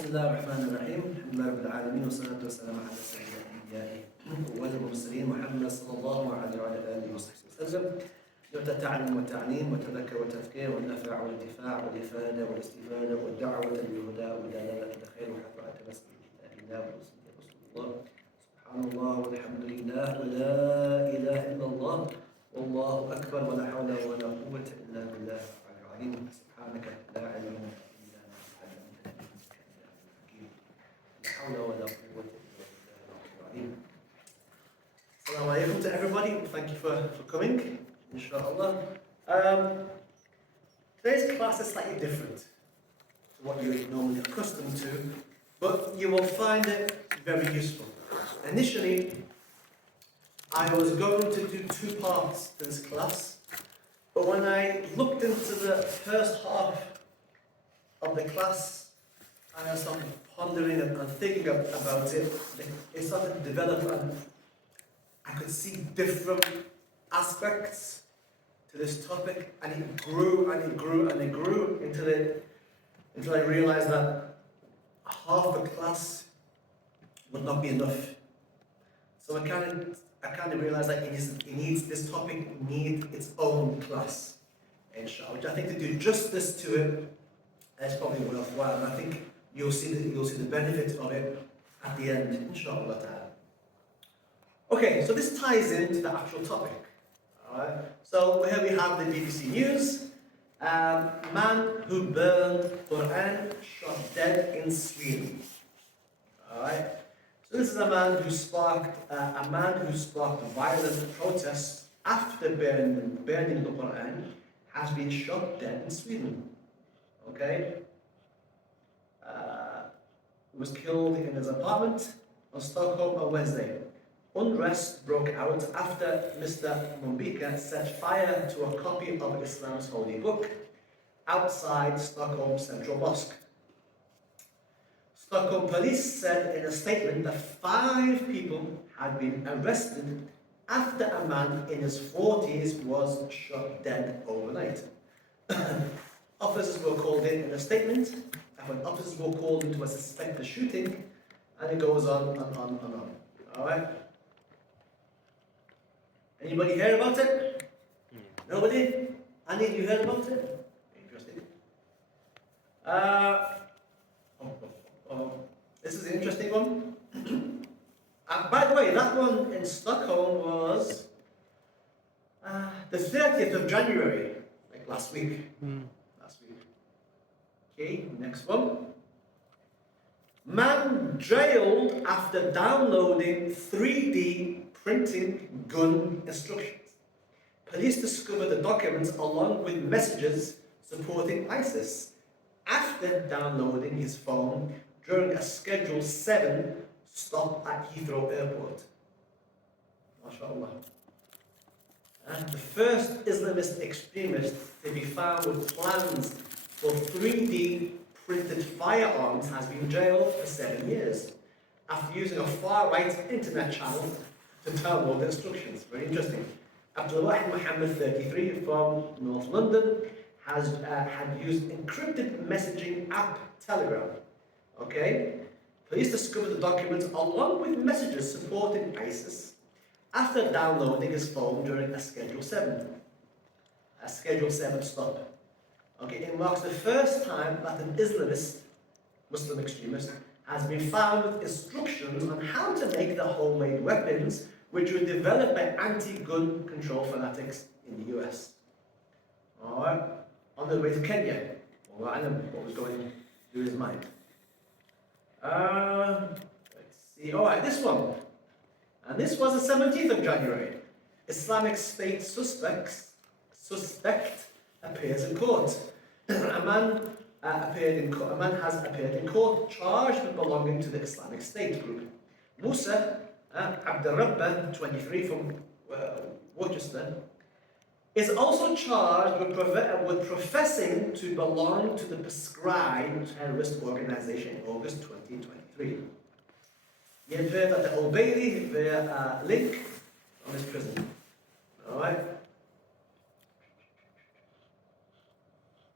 بسم الله الرحمن الرحيم الحمد لله رب العالمين والصلاة والسلام على سيد الأنبياء والمرسلين محمد صلى الله عليه وعلى آله وصحبه وسلم. نبدأ التعلم والتعليم والتذكر والتفكير والنفع والانتفاع والإفادة والاستفادة والدعوة للهدى والدلالة على الخير والحث على تمسك بكتاب الله وسنة رسول الله. سبحان الله والحمد لله ولا إله إلا الله والله أكبر ولا حول ولا قوة إلا بالله العظيم. سبحانك لا علم لنا إلا ما علمتنا إنك أنت الحكيم. لا حول ولا قوة إلا بالله العظيم. Assalamu alaikum to everybody. Thank you for coming, inshallah. Today's class is slightly different to what you're normally accustomed to, but you will find it very useful. Initially, I was going to do two parts to this class, but when I looked into the first half of the class and I started pondering and thinking about it, it started to develop and I could see different aspects to this topic, and it grew and it grew and it grew until I realized that half the class would not be enough. So I kind of realized that this topic needs its own class, inshallah. Which I think to do justice to it is probably worthwhile, and I think you'll see the benefit of it at the end, inshallah. Okay, so this ties into the actual topic. Alright, so here we have the BBC News. Man who burned Quran shot dead in Sweden. Alright, so this is a man who sparked violent protests after burning the Quran, has been shot dead in Sweden. Okay, he was killed in his apartment on Stockholm on Wednesday. Unrest broke out after Mr. Mumbika set fire to a copy of Islam's holy book outside Stockholm Central Mosque. Stockholm police said in a statement that 5 people had been arrested after a man in his 40s was shot dead overnight. Officers were called in a statement, and when officers were called into a suspected shooting, and it goes on and on and on. Alright? Anybody hear about it? Nobody? Annie, you heard about it? Interesting. This is an interesting one. By the way, that one in Stockholm was the 30th of January, like last week. Okay, next one. Man jailed after downloading 3D printing gun instructions. Police discovered the documents along with messages supporting ISIS after downloading his phone during a Schedule 7 stop at Heathrow Airport. MashaAllah. And the first Islamist extremist to be found with plans for 3D printed firearms has been jailed for 7 years after using a far-right internet channel to download the instructions. Very interesting. Abdullah Muhammad, 33, from North London, had used encrypted messaging app Telegram. Okay? Police discovered the documents along with messages supporting ISIS after downloading his phone during a Schedule 7 stop. Okay, it marks the first time that an Islamist, Muslim extremist, has been found with instructions on how to make the homemade weapons which were developed by anti-gun control fanatics in the US. Alright, on the way to Kenya. Well, I know what was going through his mind. Let's see. Alright, this one. And this was the 17th of January. Islamic State suspect appears in court. A man has appeared in court charged with belonging to the Islamic State group. Musa Abdurrabban, 23, from Worcester, is also charged with professing to belong to the prescribed terrorist organization in August 2023. He appeared at the Old Bailey via a link from his prison. Alright?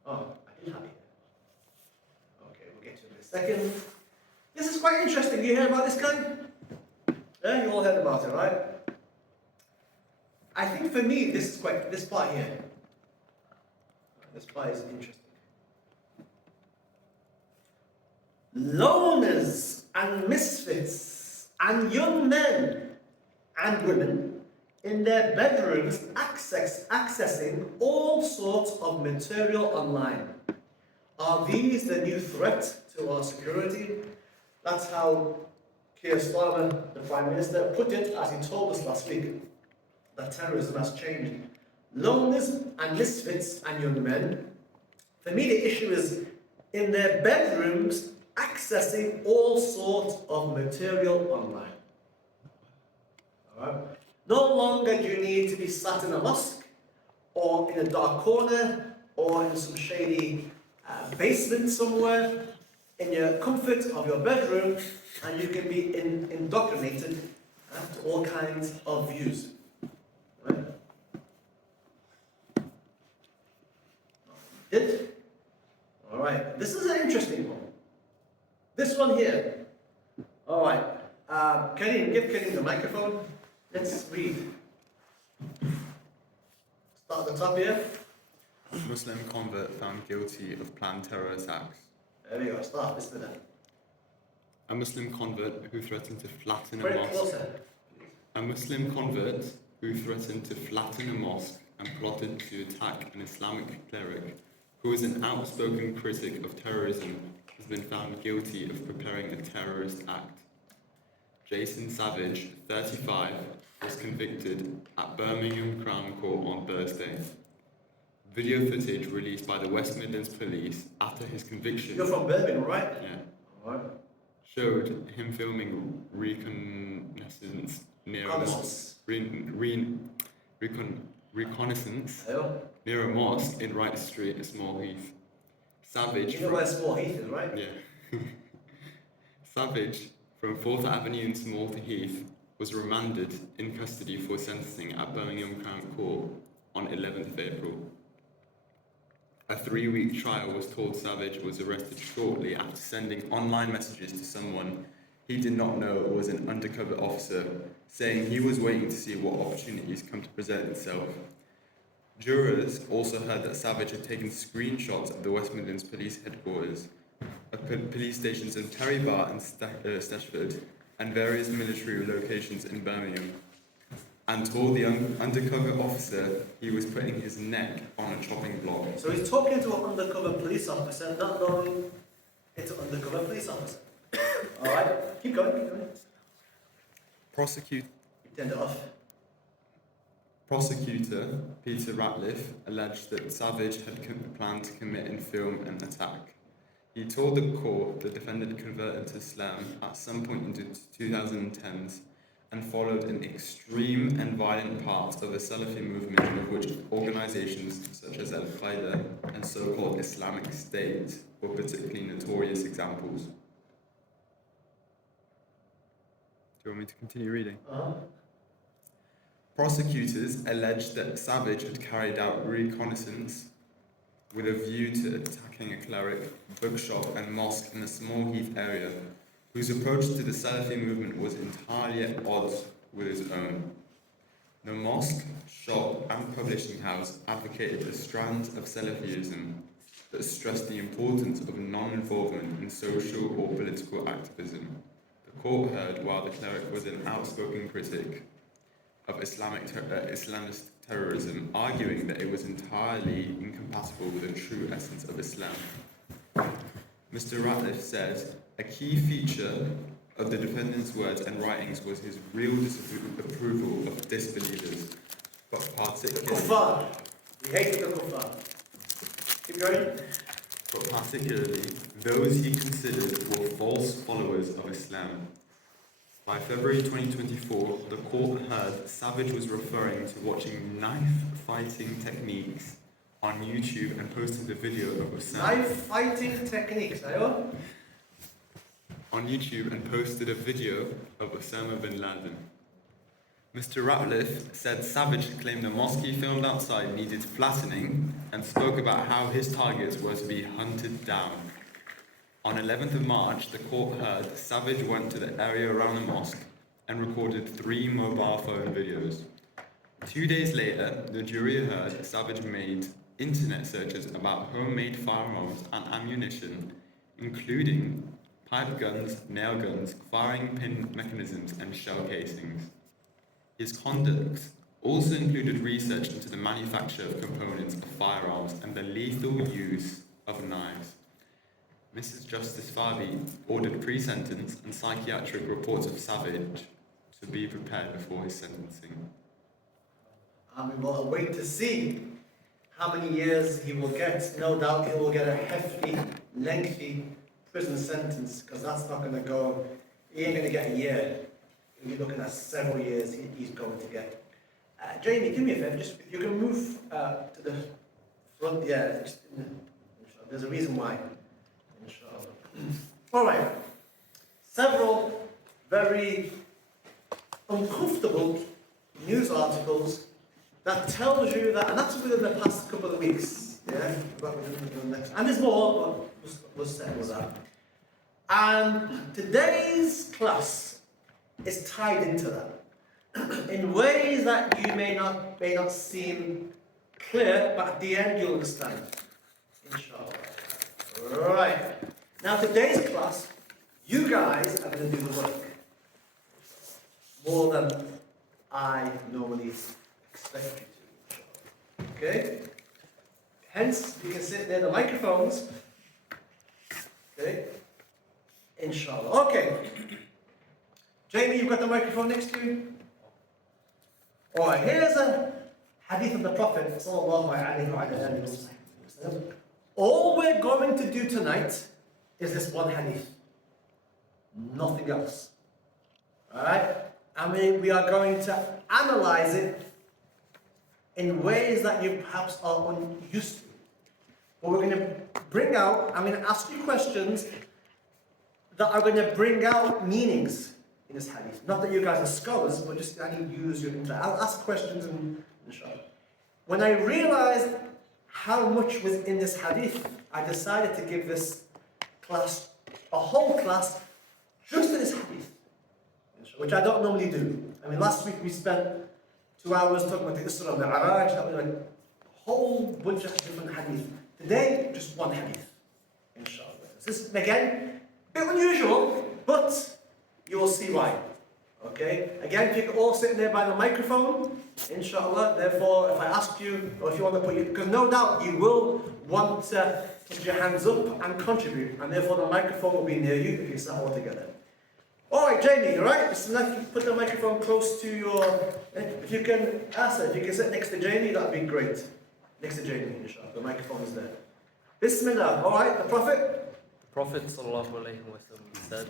Oh, I did have it. Okay, we'll get to it in a Second, this is quite interesting. You hear about this guy? Yeah, you all heard about it, right? I think for me, this part here. This part is interesting. Loners and misfits and young men and women in their bedrooms accessing all sorts of material online. Are these the new threat to our security? That's how Keir Starmer, the Prime Minister, put it as he told us last week that terrorism has changed. Loners and misfits and young men. For me, the issue is in their bedrooms accessing all sorts of material online. All right? No longer do you need to be sat in a mosque or in a dark corner or in some shady basement somewhere, in your comfort of your bedroom, and you can be indoctrinated to all kinds of views. Right? Did? All right. This is an interesting one. This one here. All right. Give Kareem the microphone. Let's read. Start at the top here. Muslim convert found guilty of planned terror attacks. There we go. Start. Listen to that. A Muslim convert who threatened to flatten a Very mosque. closer. A Muslim convert who threatened to flatten a mosque and plotted to attack an Islamic cleric who is an outspoken critic of terrorism has been found guilty of preparing a terrorist act. Jason Savage, 35, was convicted at Birmingham Crown Court on Thursday. Video footage released by the West Midlands Police after his conviction. You're from Birmingham, right? Yeah. All right. Showed him filming reconnaissance near a mosque. Reconnaissance near a mosque in Wright Street, Small Heath. Savage. You know where Small Heath is, right? Yeah. Savage from 4th Avenue in Small Heath was remanded in custody for sentencing at Birmingham Crown Court on 11th of April. A 3-week trial was told Savage was arrested shortly after sending online messages to someone he did not know was an undercover officer, saying he was waiting to see what opportunities come to present itself. Jurors also heard that Savage had taken screenshots of the West Midlands Police headquarters, of police stations in Terry Bar and Stechford, and various military locations in Birmingham, and told the undercover officer he was putting his neck on a chopping block. So he's talking to an undercover police officer, not knowing it's an undercover police officer. All right, keep going. Turned it off. Prosecutor Peter Ratliff alleged that Savage had planned to commit and film an attack. He told the court the defendant converted to Islam at some point in the 2010s and followed an extreme and violent path of the Salafi movement, of which organizations such as Al-Qaeda and so-called Islamic State were particularly notorious examples. Do you want me to continue reading? Prosecutors alleged that Savage had carried out reconnaissance with a view to attacking a cleric, bookshop and mosque in the Small Heath area, whose approach to the Salafi movement was entirely at odds with his own. The mosque, shop and publishing house advocated the strands of Salafism that stressed the importance of non-involvement in social or political activism. The court heard while the cleric was an outspoken critic of Islamist terrorism, arguing that it was entirely incompatible with the true essence of Islam. Mr. Ratliff said, a key feature of the defendant's words and writings was his real disapproval of disbelievers, but particularly... Kuffar. He hated the kuffar. Keep going. But particularly those he considered were false followers of Islam. By February 2024, the court heard Savage was referring to watching knife-fighting techniques on YouTube and posted a video of Osama. Knife-fighting techniques, ayo? On YouTube and posted a video of Osama bin Laden. Mr. Ratliff said Savage claimed the mosque he filmed outside needed flattening and spoke about how his targets were to be hunted down. On 11th of March, the court heard the Savage went to the area around the mosque and recorded 3 mobile phone videos. 2 days later, the jury heard Savage made internet searches about homemade firearms and ammunition, including pipe guns, nail guns, firing pin mechanisms, and shell casings. His conduct also included research into the manufacture of components of firearms and the lethal use of knives. Mrs. Justice Farby ordered pre-sentence and psychiatric reports of Savage to be prepared before his sentencing. And we will wait to see how many years he will get. No doubt he will get a hefty, lengthy prison sentence, because that's not going to go, he ain't going to get a year. You're looking at several years he's going to get. Jamie, do me a favour, just if you can move to the front, yeah, there's a reason why. All right, several very uncomfortable news articles that tells you that, and that's within the past couple of weeks, yeah, and there's more, but we'll settle with that. And today's class is tied into that in ways that you may not seem clear, but at the end you'll understand, inshallah. Right. Now today's class, you guys are going to do the work more than I normally expect you to. Okay? Hence, you can sit near the microphones. Okay? Inshallah. Okay. Jamie, you've got the microphone next to you? Alright, here's a hadith of the Prophet. All we're going to do tonight is this one hadith. Nothing else. Alright? And we are going to analyze it in ways that you perhaps are unused to. But we're going to I'm going to ask you questions that are going to bring out meanings in this hadith. Not that you guys are scholars, but just I need to use your intellect. I'll ask questions and inshallah. When I realized how much was in this hadith, I decided to give this class, a whole class, just in this hadith, which I don't normally do. I mean, last week we spent 2 hours talking about the Isra and the Mi'raj, that was like a whole bunch of different hadith. Today, just one hadith, inshallah. This is, again, a bit unusual, but you will see why. Okay? Again, if you can all sit there by the microphone, inshallah, therefore, if I ask you, or if you want to put your, because no doubt you will want to put your hands up and contribute, and therefore the microphone will be near you if you start all together. Alright, Jamie, alright? Bismillah, if you put the microphone close to your, if you can, Asa, if you can sit next to Jamie, that'd be great. Next to Jamie, inshallah, the microphone is there. Bismillah, alright, the Prophet? The Prophet ﷺ said,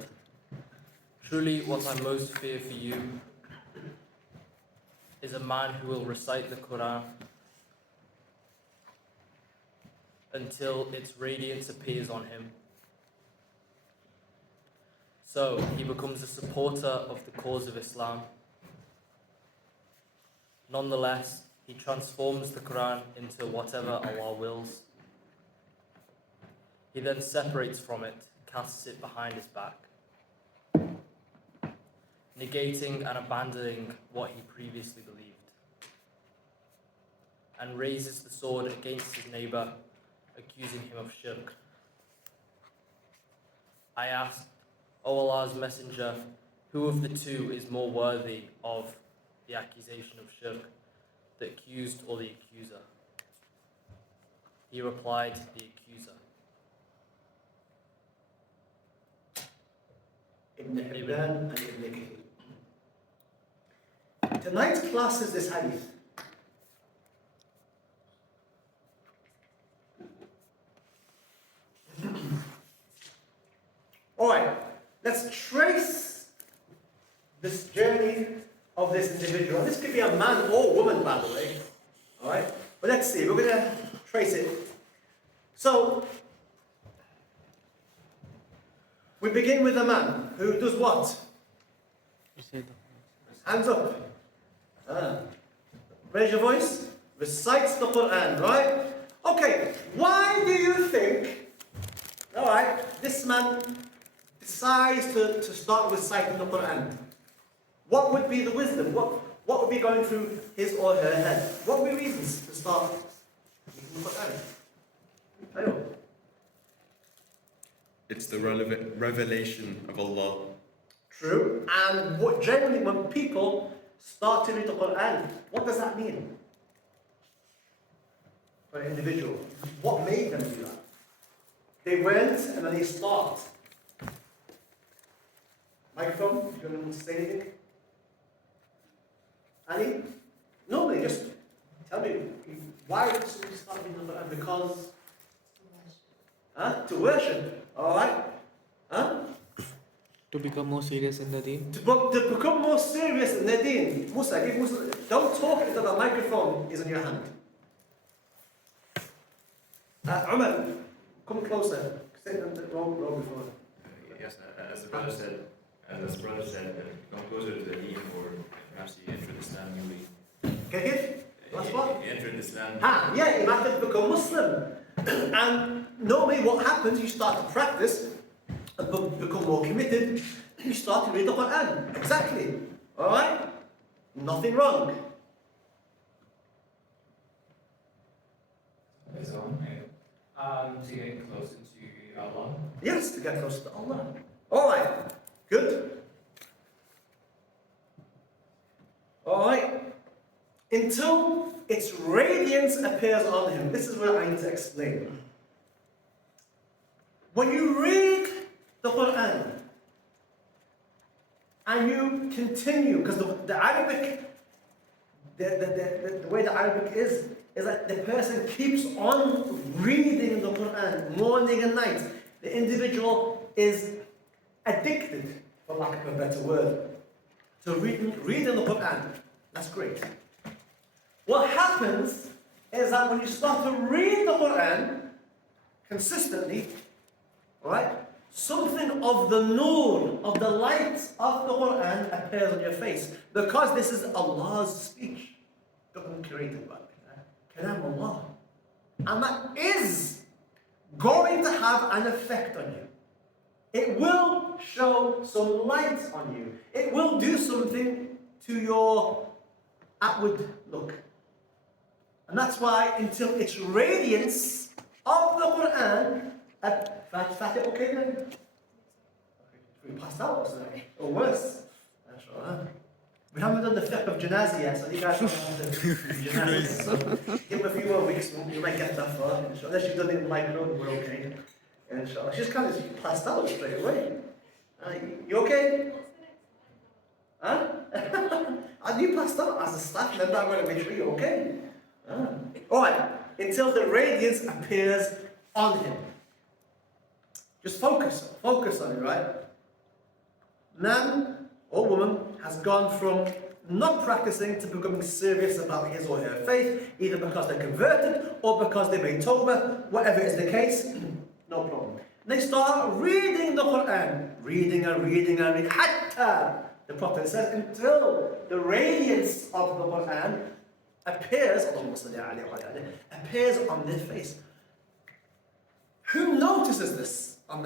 "Truly what I most fear for you is a man who will recite the Quran until its radiance appears on him. So he becomes a supporter of the cause of Islam. Nonetheless, he transforms the Quran into whatever Allah wills. He then separates from it, casts it behind his back, negating and abandoning what he previously believed, and raises the sword against his neighbor, accusing him of shirk. I asked, O Allah's Messenger, who of the two is more worthy of the accusation of shirk, the accused or the accuser? He replied, the accuser." Ibn Hibban and Ibn Kathir. Tonight's class is this hadith. Alright, let's trace this journey of this individual. This could be a man or woman, by the way. Alright, but let's see, we're going to trace it. So, we begin with a man who does what? Hands up. Raise your voice. Recites the Quran, right? Okay, why do you think Alright, this man decides to start reciting the Quran. What would be the wisdom? What would be going through his or her head? What would be reasons to start reading the Quran? Aywa. It's the revelation of Allah. True. And what generally when people start to read the Quran, what does that mean? For an individual. What made them do that? They went and then they start. Microphone, if you want to say anything? Ali? Nobody, just tell me, why did somebody start reading the Quran? Because? To worship. Alright? To become more serious in the deen. To become more serious in the deen. Musa, give Musa, don't talk until the microphone is in your hand. Umar, come closer. Sit in the row before. Yes, as the brother said, come closer to the deen, or perhaps he entered Islam newly. Okay, last one. He entered Islam. Yeah, you have to become Muslim. And normally what happens, you start to practice and become more committed, you start to read the Quran. Exactly. Alright? Nothing wrong. To get closer to Allah. Yes, to get closer to Allah. Alright. Good. Alright. Until its radiance appears on him. This is what I need to explain. When you read the Quran and you continue, because the Arabic, the way the Arabic is that the person keeps on reading the Quran morning and night. The individual is addicted, for lack of a better word, to reading the Quran. That's great. What happens is that when you start to read the Quran consistently, right, something of the nur, of the light of the Quran appears on your face. Because this is Allah's speech. Don't create it, but Kalam Allah. And that is going to have an effect on you. It will show some light on you. It will do something to your outward look. And that's why until its radiance of the Quran, Fatih, okay then? We passed out, wasn't it? Or worse. We haven't done the fiqh of janazah yet, so you guys don't have to do janazah. So give them a few more weeks, you might get that far. Unless you've done it in micro, we're okay. Inshallah. She's kind of passed out straight away. You okay? Huh? And you passed out as a staff member, I'm going to make sure you're okay. Alright, until the radiance appears on him. Just focus on it, right? Man or woman has gone from not practicing to becoming serious about his or her faith, either because they're converted or because they made tawbah, whatever is the case, no problem. They start reading the Quran, reading, hatta, the Prophet says, until the radiance of the Quran appears on their face. Who notices this on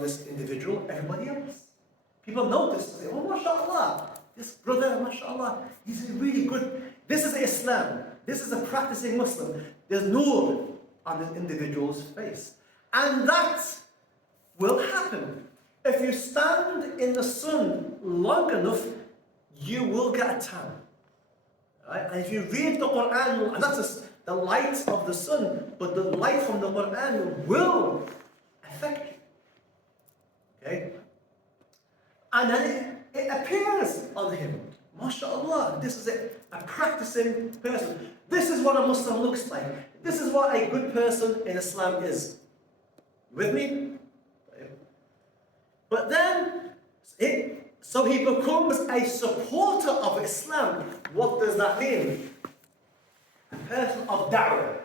this individual? Everybody else. People notice, say, oh, mashallah, this brother, mashallah, he's really good. This is Islam. This is a practicing Muslim. There's nur on this individual's face. And that will happen. If you stand in the sun long enough, you will get a tan. Right? And if you read the Quran, and that's just the light of the sun, but the light from the Quran will affect you. Okay? And then it appears on him. MashaAllah, this is a practicing person. This is what a Muslim looks like. This is what a good person in Islam is. With me? But then, so he becomes a supporter of Islam. What does that mean? A person of da'wah.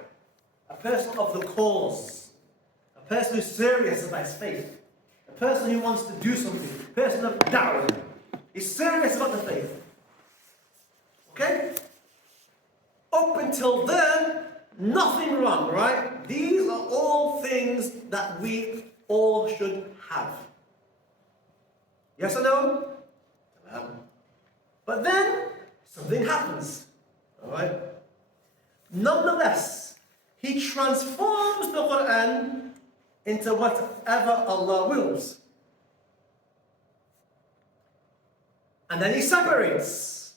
A person of the cause. A person who's serious about his faith. A person who wants to do something. A person of da'wah. He's serious about the faith. Okay? Up until then, nothing wrong, right? These are all things that we all should have. Yes or no? But then something happens. Alright? Nonetheless, he transforms the Quran into whatever Allah wills. And then he separates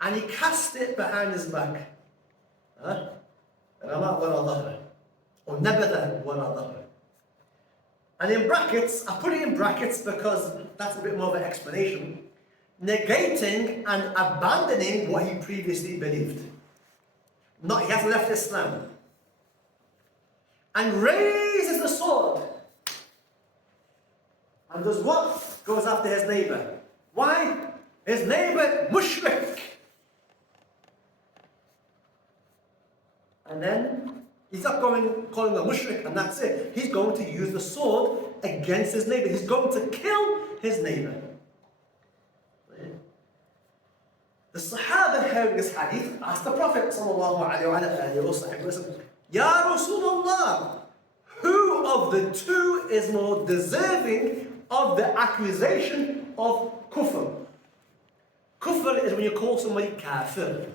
and he casts it behind his back. Or nabada wala dhahra. And in brackets, I put it in brackets because that's a bit more of an explanation, negating and abandoning what he previously believed. Not, he hasn't left Islam. And raises the sword. And does what? Goes after his neighbor. Why? His neighbor, mushrik. And then, he's not calling him a mushrik and that's it. He's going to use the sword against his neighbor. He's going to kill his neighbor. The Sahaba hearing this hadith asked the Prophet ﷺ, Ya Rasulullah, who of the two is more deserving of the accusation of kufr? Kufr is when you call somebody kafir.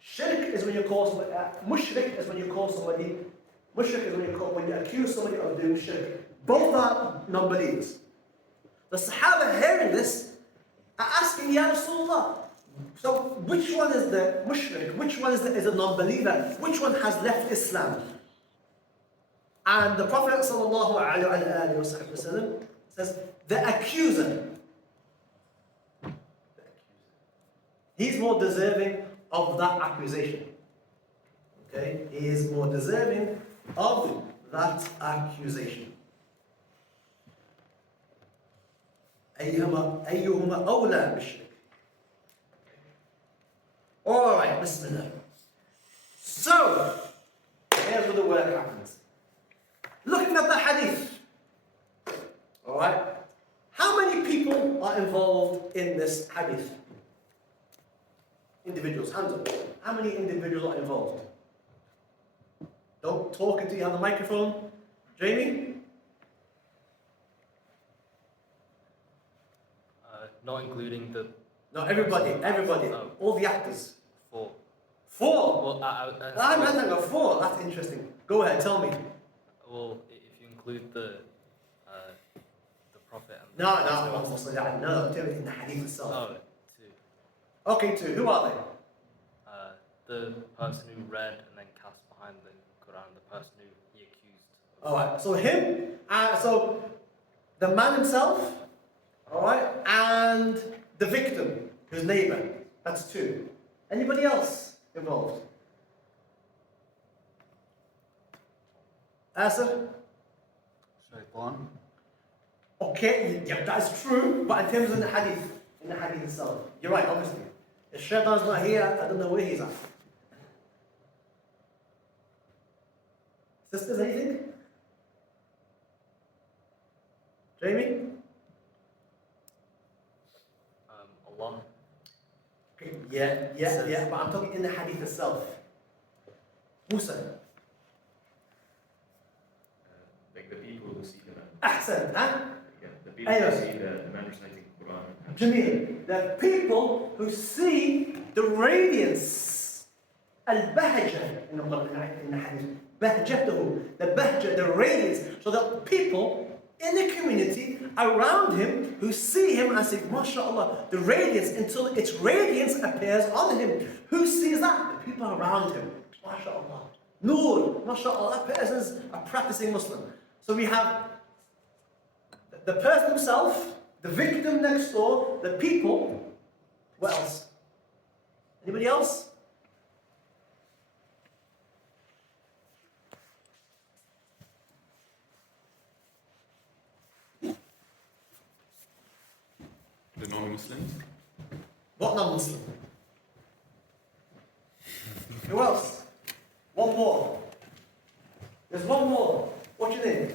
Shirk is when you call somebody, mushrik is when you call somebody, mushrik is when you accuse somebody of doing shirk. Both are non-believers. The Sahaba hearing this are asking, Ya Rasulullah, so which one is the mushrik? Which one is a non-believer? Which one has left Islam? And the Prophet ﷺ says, the accuser. He's more deserving of that accusation. Okay? He is more deserving of that accusation. أيهما أولى بالشرك. Alright, Bismillah. So, here's where the work happens. Looking at the hadith. Alright? How many people are involved in this hadith? Individuals, hands up. How many individuals are involved? Don't talk until you have the microphone. Jamie? Not including the... No, everybody. Oh. All the actors. 4. 4? Well, I'm not going 4. That's interesting. Go ahead, tell me. well, if you include the Prophet and No, tell me in the hadith itself. Oh, 2. Okay, 2. Who are they? The person who read and then cast behind the Quran, the person who he accused. Alright, so him, so the man himself, alright, and the victim, his neighbor. That's 2. Anybody else involved? Asr? Shaitan. Okay, yeah, that's true, but in terms of the hadith itself, you're right, obviously. If Shaitan's not here, I don't know where he's at. Sisters, anything? Jamie? Allah. Okay, yeah, but I'm talking in the hadith itself. Musa? Like the people who see the man. Ahsan, huh? Yeah, the people who see the man reciting Quran. Jameel, the people who see the radiance, al-bahjah in the hadith, bahjatuhu, the bahjah, the radiance, so that people in the community around him who see him and say, MashaAllah, the radiance, until its radiance appears on him. Who sees that? The people around him. MashaAllah. Noor, MashaAllah, that person is a practicing Muslim. So we have the person himself, the victim next door, the people. What else? Anybody else? The non-Muslims. What non-Muslim? Who else? One more. There's one more. What's your name?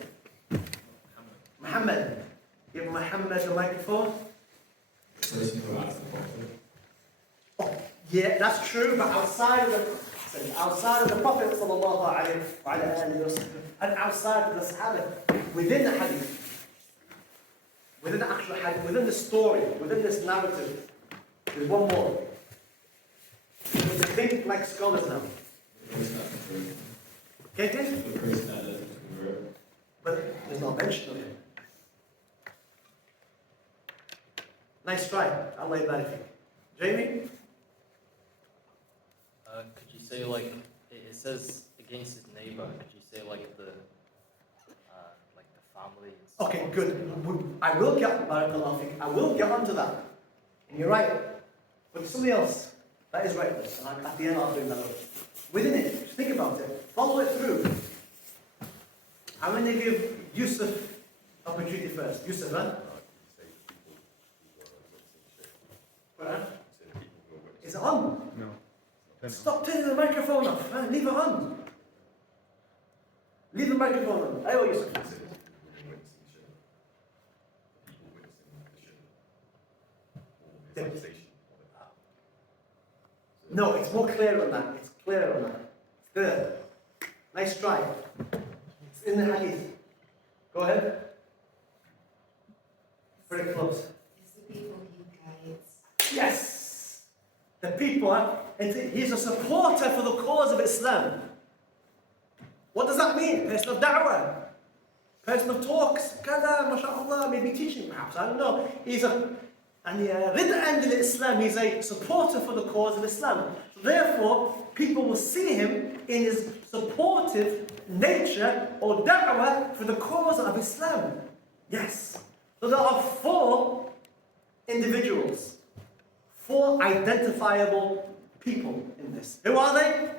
Muhammad. Give Muhammad the microphone. Oh, yeah, that's true, but outside of the Prophet sallallahu alaihi wasallam and outside of the Sahaba, within the hadith, within the actual hadith, within the story, within this narrative, there's one more. Think like scholars now. Get it? The person that doesn't convert. But there's no mention of him. Nice try. Allah barik fik. Jamie? Could you say like it says against his neighbor? Could you say like the family? And so Okay, on? good. I will get barakallahu fik. I will get onto that. And you're right. But something else. That is right. And at the end I'll bring that up. Within it, just think about it. Follow it through. I'm going to give Yusuf opportunity first. Yusuf, huh? Is it on? No. Stop turning the microphone off. Man. Leave it on. Leave the microphone on. Ayo, Yusuf. No, it's more clear on that. It's clear on that. It's there. Nice try. It's in the hadith. Go ahead. Very close. It's the people he guides. Yes! The people, he's a supporter for the cause of Islam. What does that mean? Person of da'wah. Person of talks. Kada, mashallah, maybe teaching perhaps. I don't know. Islam, he's a supporter for the cause of Islam. So therefore, people will see him in his supportive nature or da'wah for the cause of Islam. Yes. So there are 4 individuals, 4 identifiable people in this. Who are they?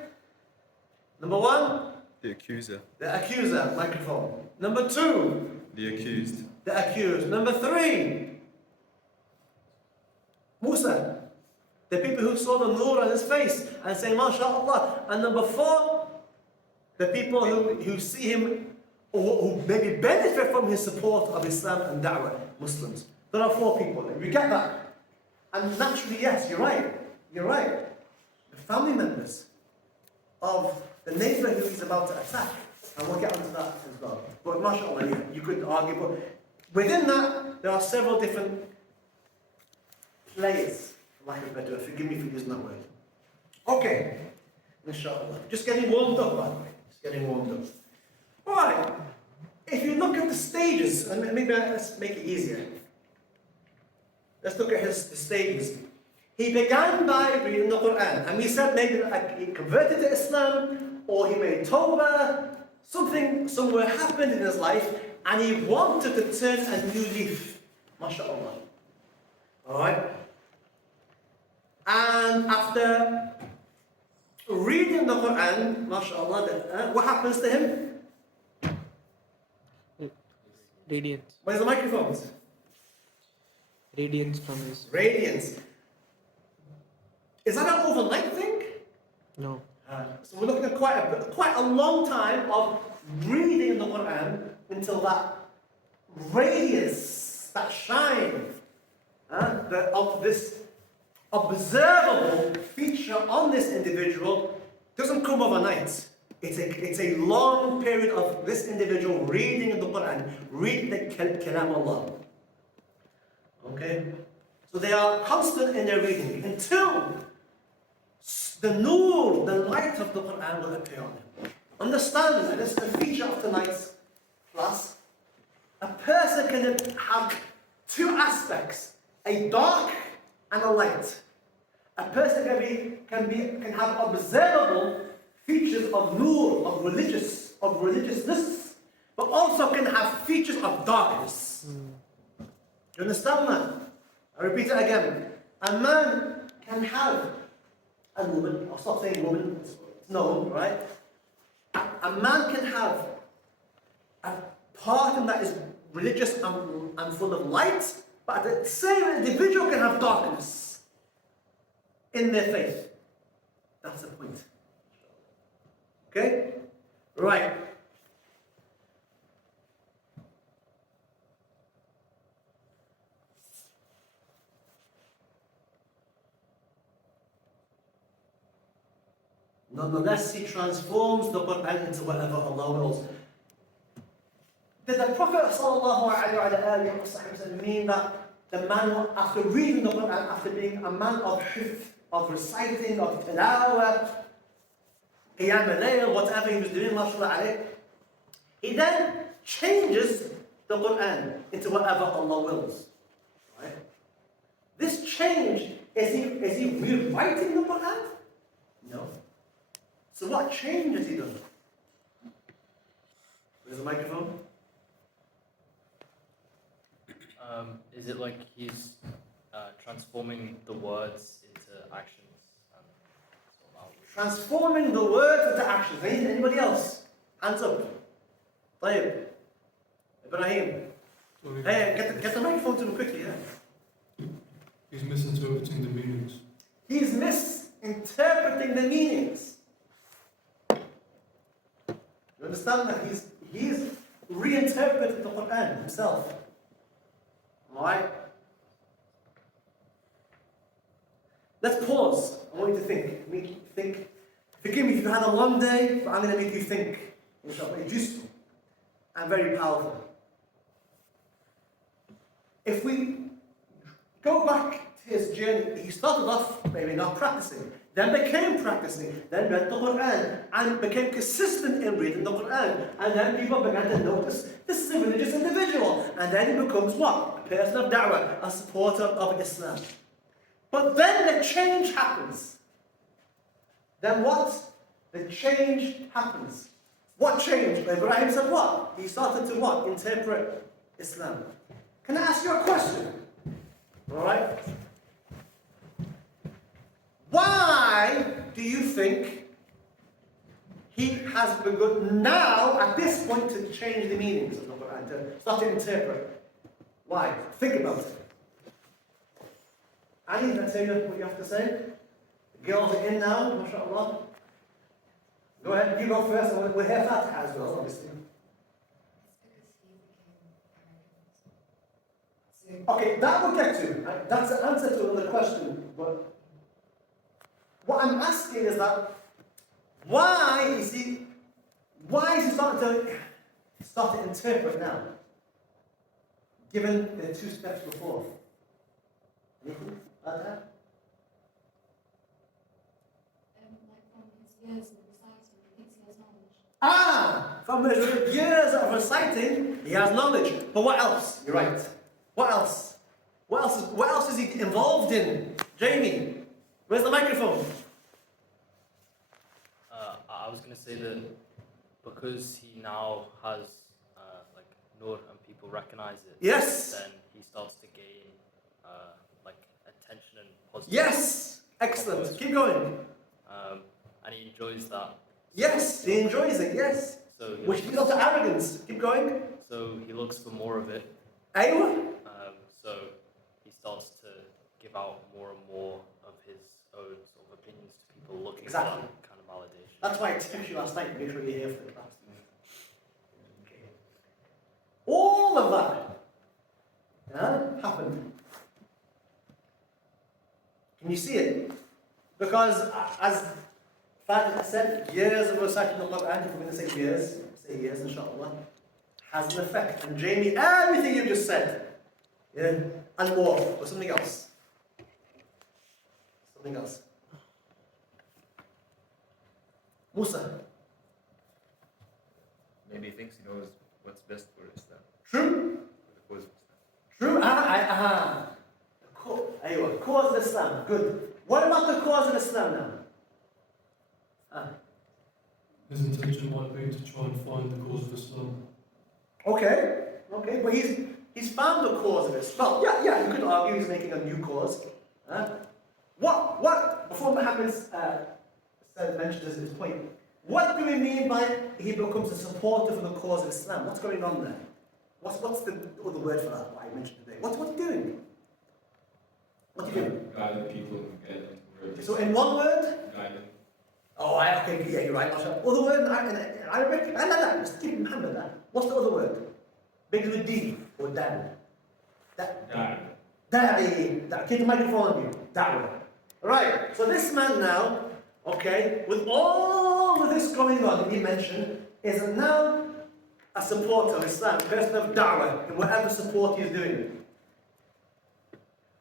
Number 1, The accuser. the accuser, microphone. Number 2, The accused. the accused. Number 3, Musa, the people who saw the nur on his face and say, MashaAllah. And number 4, the people who see him or who maybe benefit from his support of Islam and da'wah, Muslims. There are 4 people. We get that. And naturally, yes, you're right. You're right. The family members of the neighbor who he's about to attack. And we'll get onto that as well. But mashallah, you could argue. But within that, there are several different layers, for lack of a better. Forgive me for using that word. Okay. Inshallah. Just getting warmed up, by the way. Just getting warmed up. Alright. If you look at the stages, and maybe let's make it easier. Let's look at the stages. He began by reading the Quran, and we said maybe like he converted to Islam, or he made Tawbah, something somewhere happened in his life, and he wanted to turn a new leaf. MashaAllah. Alright? And after reading the Quran, MashaAllah, what happens to him? Radiance. Where's the microphones? Radiance from his. Radiance. Is that an overnight thing? No. So we're looking at quite a long time of reading the Quran until that radiance, that shine, of this observable feature on this individual doesn't come overnight. It's a long period of this individual reading the Quran, reading the Kalam Allah. Okay? So they are constant in their reading until the nur, the light of the Quran will appear on them. Understand, and this is the feature of tonight's class, a person can have 2 aspects, a dark and a light. A person can have observable features of nur, of religiousness, but also can have features of darkness. Do you understand that? I repeat it again. A man can have a woman, I'll stop saying woman, it's known, right? A man can have a part in that is religious and full of light, but the same individual can have darkness in their faith. That's the point. Okay? Right. Nonetheless, he transforms the Quran into whatever Allah wills. Did the Prophet ﷺ mean that the man, after reading the Quran, after being a man of hifz, of reciting, of tilawah, qiyam al-layl, whatever he was doing, mashallah alayh, he then changes the Quran into whatever Allah wills. Right? This change, is he rewriting the Quran? No. So what change has he done? Where's the microphone? Is it like he's transforming the words into actions? Transforming the words into actions. Anybody else? Hands up. طيب. Ibrahim. Hey, get the microphone to him quickly, yeah? He's misinterpreting the meanings. He's misinterpreting the meanings. You understand that? He's reinterpreted the Quran himself. Alright? Let's pause. I want you to think. Make you think. Forgive me if you had a long day, but I'm going to make you think. Inshallah. It's useful and very powerful. If we go back to his journey, he started off maybe not practicing, then became practicing, then read the Quran, and became consistent in reading the Quran. And then people began to notice this is a religious individual. And then he becomes what? A person of da'wah, a supporter of Islam. But then the change happens. Then what? The change happens. What changed? Ibrahim said what? He started to what? Interpret Islam. Can I ask you a question? Alright? Why do you think he has begun now, at this point, to change the meanings of the Quran, to start to interpret? Why? Think about it. Ali, let's hear what you have to say. The girls are in now, mashallah. Go ahead, you go first, and we'll hear Fatiha as well, obviously. Okay, that we'll get to. Right? That's the answer to another question. But what I'm asking is that why is he starting to interpret now? Given the 2 steps before. Anything about that? Like from his years of reciting, he thinks he has knowledge. From his years of reciting, he has knowledge. But what else? You're right. What else? What else is he involved in? Jamie, where's the microphone? I was going to say that because he now has like nur and people recognize it, Yes. then he starts to gain like attention and positive. Yes. Excellent. Keep going. And he enjoys that. Yes, he enjoys it. Yes. So he Which leads on to arrogance. Keep going. So he looks for more of it. Aywa. So he starts to give out more and more of his own sort of opinions to people looking Exactly. for that kind of validation. That's why I texted you last night to make sure you're here for the class. Okay. All of that happened. Can you see it? Because as Fatih said, years of reciting the Quran, if we're going to say years, inshallah, has an effect. And Jamie, everything you just said, yeah, and more, or something else. Something else. Musa. Maybe he thinks he knows what's best for Islam. True? For the cause of Islam. True? The cause of Islam. Good. What about the cause of Islam now? His intention might be to try and find the cause of Islam. Okay, but he's found the cause of it. Well, yeah, you could argue he's making a new cause. What? Before Muhammad mentioned his point, what do we mean by he becomes a supporter for the cause of Islam? What's going on there? What's the other word for that? What I mentioned today. What's he doing? What are you doing? Guiding people and getting them towards So in one word. guiding. Oh, okay, yeah, you're right. Other word in Arabic? No, just keep remember that. What's the other word? Begin with D or Dan. That. Keep the microphone on you. Da'wah. Alright, so this man now, okay, with all of this going on that he mentioned, is now a supporter of Islam, a person of da'wah, in whatever support he's doing.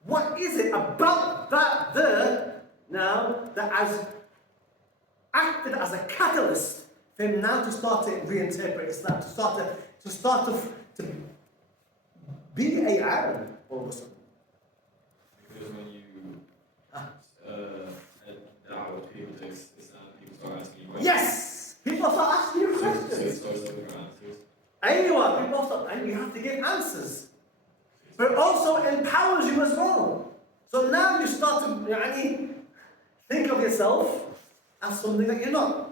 What is it about that there now that has acted as a catalyst for him now to start to reinterpret Islam, to start to be a alim all of a sudden? Because when you allow people to Islam, people start asking you questions. Yes! People start asking you So it questions. starts looking for answers. Anyone, people start, and you have to give answers. But it also empowers you as well. So now you start to think of yourself as something that you're not.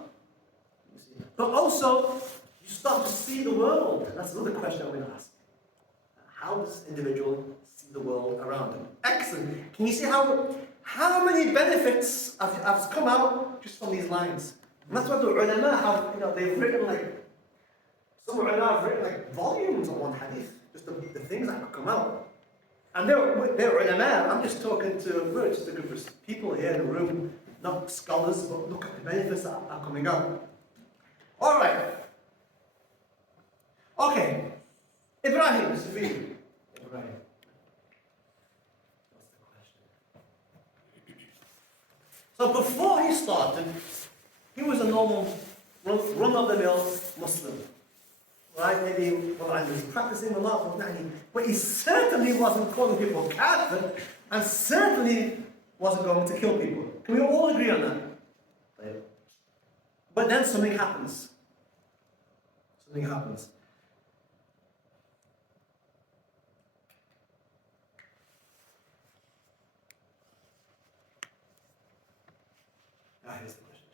But also, you start to see the world. That's another question I'm going to ask. How does this individual see the world around him? Excellent. Can you see how many benefits have come out just from these lines? And that's what the ulama have, they've written some ulama have written volumes on one hadith, just the things that have come out. And they're ulama, I'm just talking to a group of people here in the room, not scholars, but look at the benefits that are coming out. Alright. Okay. Ibrahim, this is for you. Ibrahim. What's the question? So before he started, he was a normal, run-of-the-mill Muslim. Right? Maybe he was practicing a lot, but he certainly wasn't calling people kafir, and certainly wasn't going to kill people. Can we all agree on that? But then something happens. Something happens. Here's the question.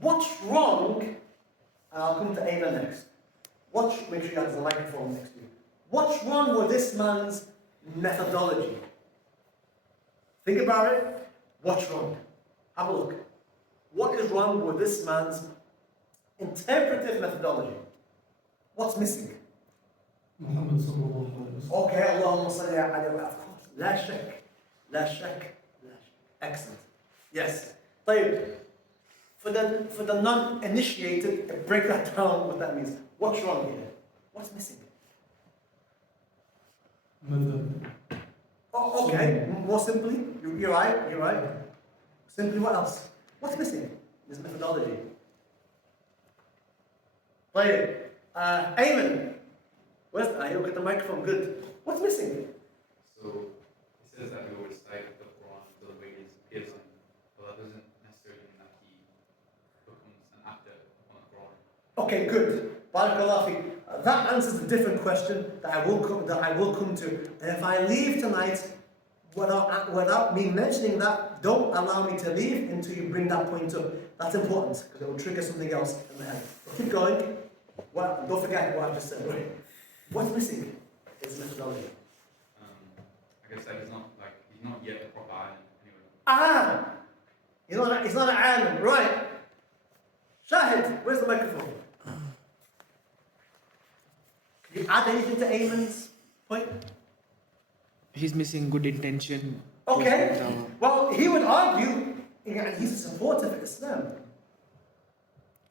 What's wrong? And I'll come to Ava next. Make sure you have the microphone next to you. What's wrong with this man's methodology? Think about it. What's wrong? Have a look. What is wrong with this man's interpretive methodology? What's missing? Muhammad sallallahu alayhi wa sallam. Okay, Allahumma salli alayhi, of course. La shak. La shak. Excellent. Yes. طيب. For the non-initiated, break that down what that means. What's wrong here? What's missing? Madhab. Oh, okay. More simply, you're right. Simply, what else? What's missing? This methodology. طيب. Ayman. Look at the microphone. Good. What's missing? So he says that he will recite the Quran until the way it appears on him, but that doesn't necessarily mean that he becomes an actor on the Quran. Okay, good. Barakallah fi. That answers a different question that I will come to. And if I leave tonight without me mentioning that, don't allow me to leave until you bring that point up. That's important because it will trigger something else in the head. But keep going. Well, don't forget what I've just said. Right? What's missing is methodology. I guess that he's not yet a proper alim anyway. He's not an alim, right? Shahid, where's the microphone? Can you add anything to Ayman's point? He's missing good intention. Okay. Well, he would argue, and he's a supporter of Islam.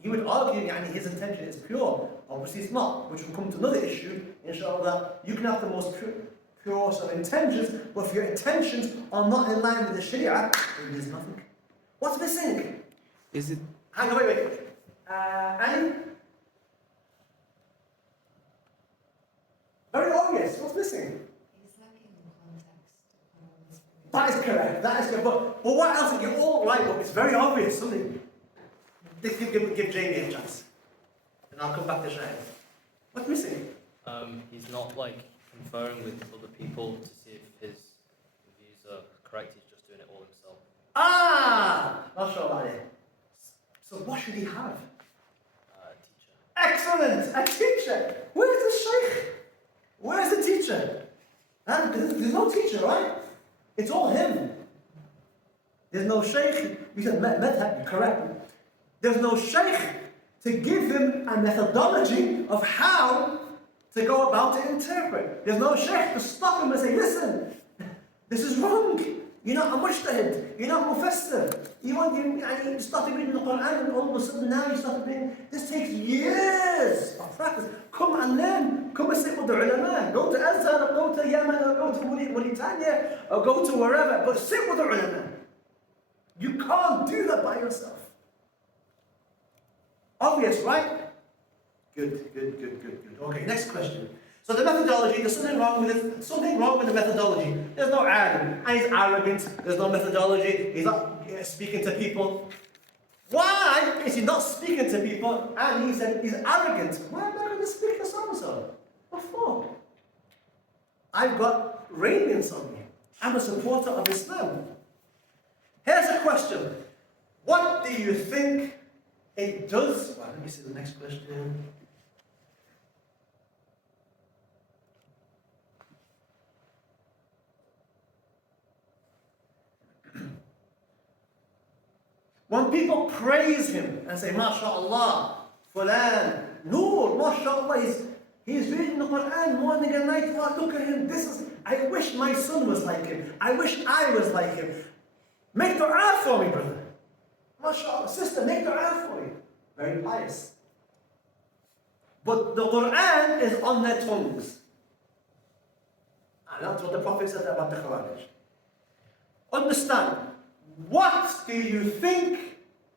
He would argue, his intention is pure. Obviously, it's not, which will come to another issue. Inshallah, you can have the most pure of intentions, but if your intentions are not in line with the Sharia, then there's nothing. What's missing? Is it? Hang on, wait. Ali? Very obvious. What's missing? It's lacking in context. That is correct. But what else? You're all right, but it's very obvious. Something. Give Jamie a chance. And I'll come back to Shahid. What's missing? He's not conferring with other people to see if his views are correct. He's just doing it all himself. MashaAllah. So what should he have? Teacher. Excellent! A teacher! Where's the sheikh? Where's the teacher? There's no teacher, right? It's all him. There's no sheikh. You said madhab, correct. There's no sheikh to give him a methodology of how to go about to interpret. There's no sheikh to stop him and say, listen, this is wrong. you're not a mujtahid, you're not mufassir. You started reading the Quran and all of a sudden now you started reading. This takes years of practice. Come and learn. Come and sit with the ulama. Go to Azhar, or go to Yemen, or go to Mauritania, or go to wherever. But sit with the ulama. You can't do that by yourself. Obvious, right? Good. Okay, next question. So the methodology, there's something wrong with it. Something wrong with the methodology. There's no alim, and he's arrogant. There's no methodology. He's not speaking to people. Why is he not speaking to people? And he said he's arrogant. Why am I going to speak to so and so? What for? I've got radiance on me. I'm a supporter of Islam. Here's a question. What do you think it does? Well, let me see the next question. When people praise him and say, MashaAllah, Fulan, Noor, MashaAllah, he's reading the Quran morning and night. Wow, look at him. I wish my son was like him. I wish I was like him. Make dua for me, brother. MashaAllah, sister, make dua for me. Very pious. But the Quran is on their tongues. And that's what the Prophet said about the Khawarij. Understand. What do you think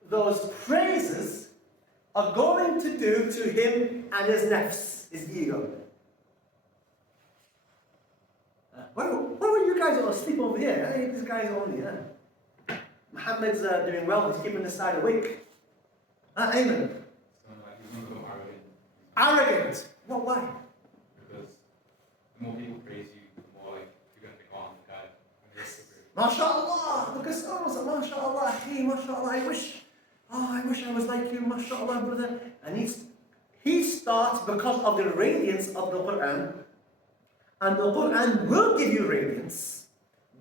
those praises are going to do to him and his nafs, his ego? Why were you guys all asleep over here? Hey, this guy's on here. Muhammad's doing well, he's keeping this side awake. Amen. So like he's going to become arrogant. Arrogant. Well, why? Because the more people praise you, the more like you're going to think, oh, I'm the guy. I'm this super. MashaAllah, look at so MashaAllah, hey, MashaAllah, I wish I was like you, MashaAllah, brother. And he starts because of the radiance of the Quran. And the Quran will give you radiance,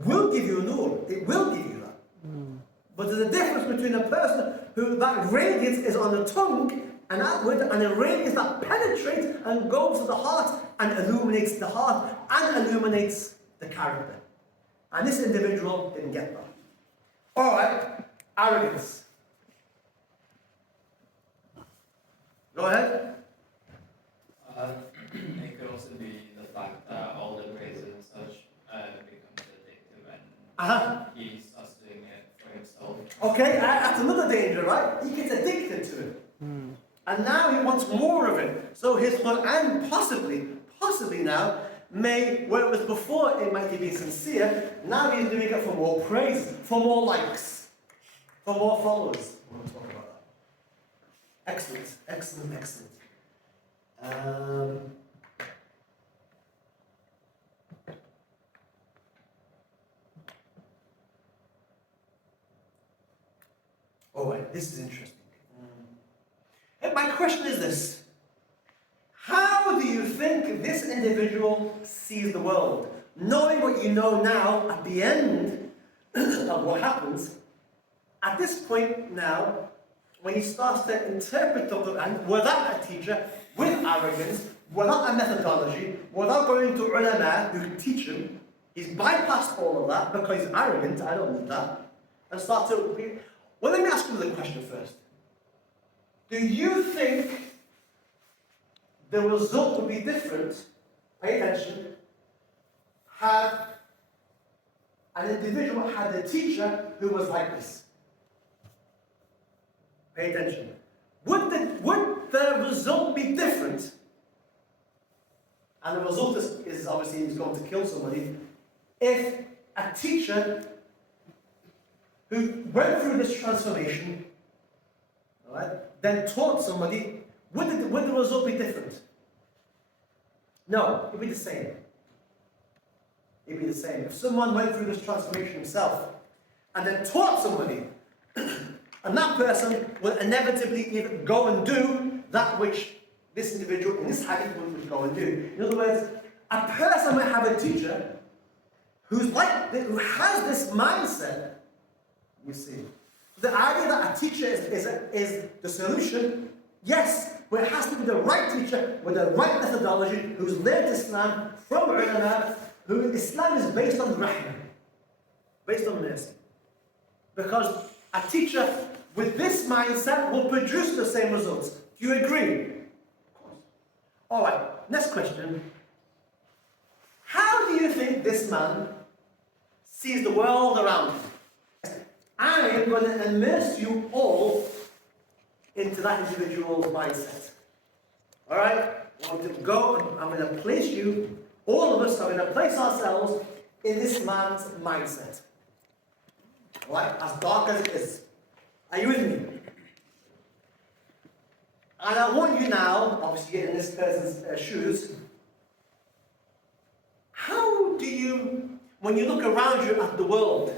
will give you nur, it will give you that. But there's a difference between a person who that radiance is on the tongue and outward, and a radiance that penetrates and goes to the heart and illuminates the heart and illuminates the character. And this individual didn't get that. Alright, arrogance. Go ahead. It could also be the fact that all the praises and such becomes addictive and he starts doing it for himself. Okay, that's another danger, right? He gets addicted to it. And now he wants more of it. So his Quran possibly now, where it was before it might be sincere, now he's doing it for more praise, for more likes, for more followers. I want to talk about that. Excellent. Alright, this is interesting. And my question is this. How do you think this individual sees the world? Knowing what you know now, at the end of what happens, at this point now, when he starts to interpret the Quran without a teacher, with arrogance, without a methodology, without going to ulama who can teach him, he's bypassed all of that because he's arrogant, I don't need that, and start to... Well, let me ask you the question first. Do you think the result would be different, pay attention, had an individual had a teacher who was like this? Pay attention. Would the result be different? And the result is obviously he's going to kill somebody. If a teacher who went through this transformation, all right, then taught somebody, would the result be different? No, it'd be the same. It'd be the same. If someone went through this transformation himself and then taught somebody, and that person will inevitably either go and do that which this individual in this hadith would go and do. In other words, a person might have a teacher who has this mindset, you see. The idea that a teacher is the solution, yes, but it has to be the right teacher with the right methodology who's learned Islam from ulama, who Islam is based on rahmah, based on mercy. Because a teacher with this mindset will produce the same results. Do you agree? Of course. All right, next question. How do you think this man sees the world around him? I am going to immerse you all into that individual's mindset. All right? I want to go and I'm going to place you, all of us are going to place ourselves in this man's mindset. All right? As dark as it is. Are you with me? And I want you now, obviously get in this person's shoes. How do you, when you look around you at the world,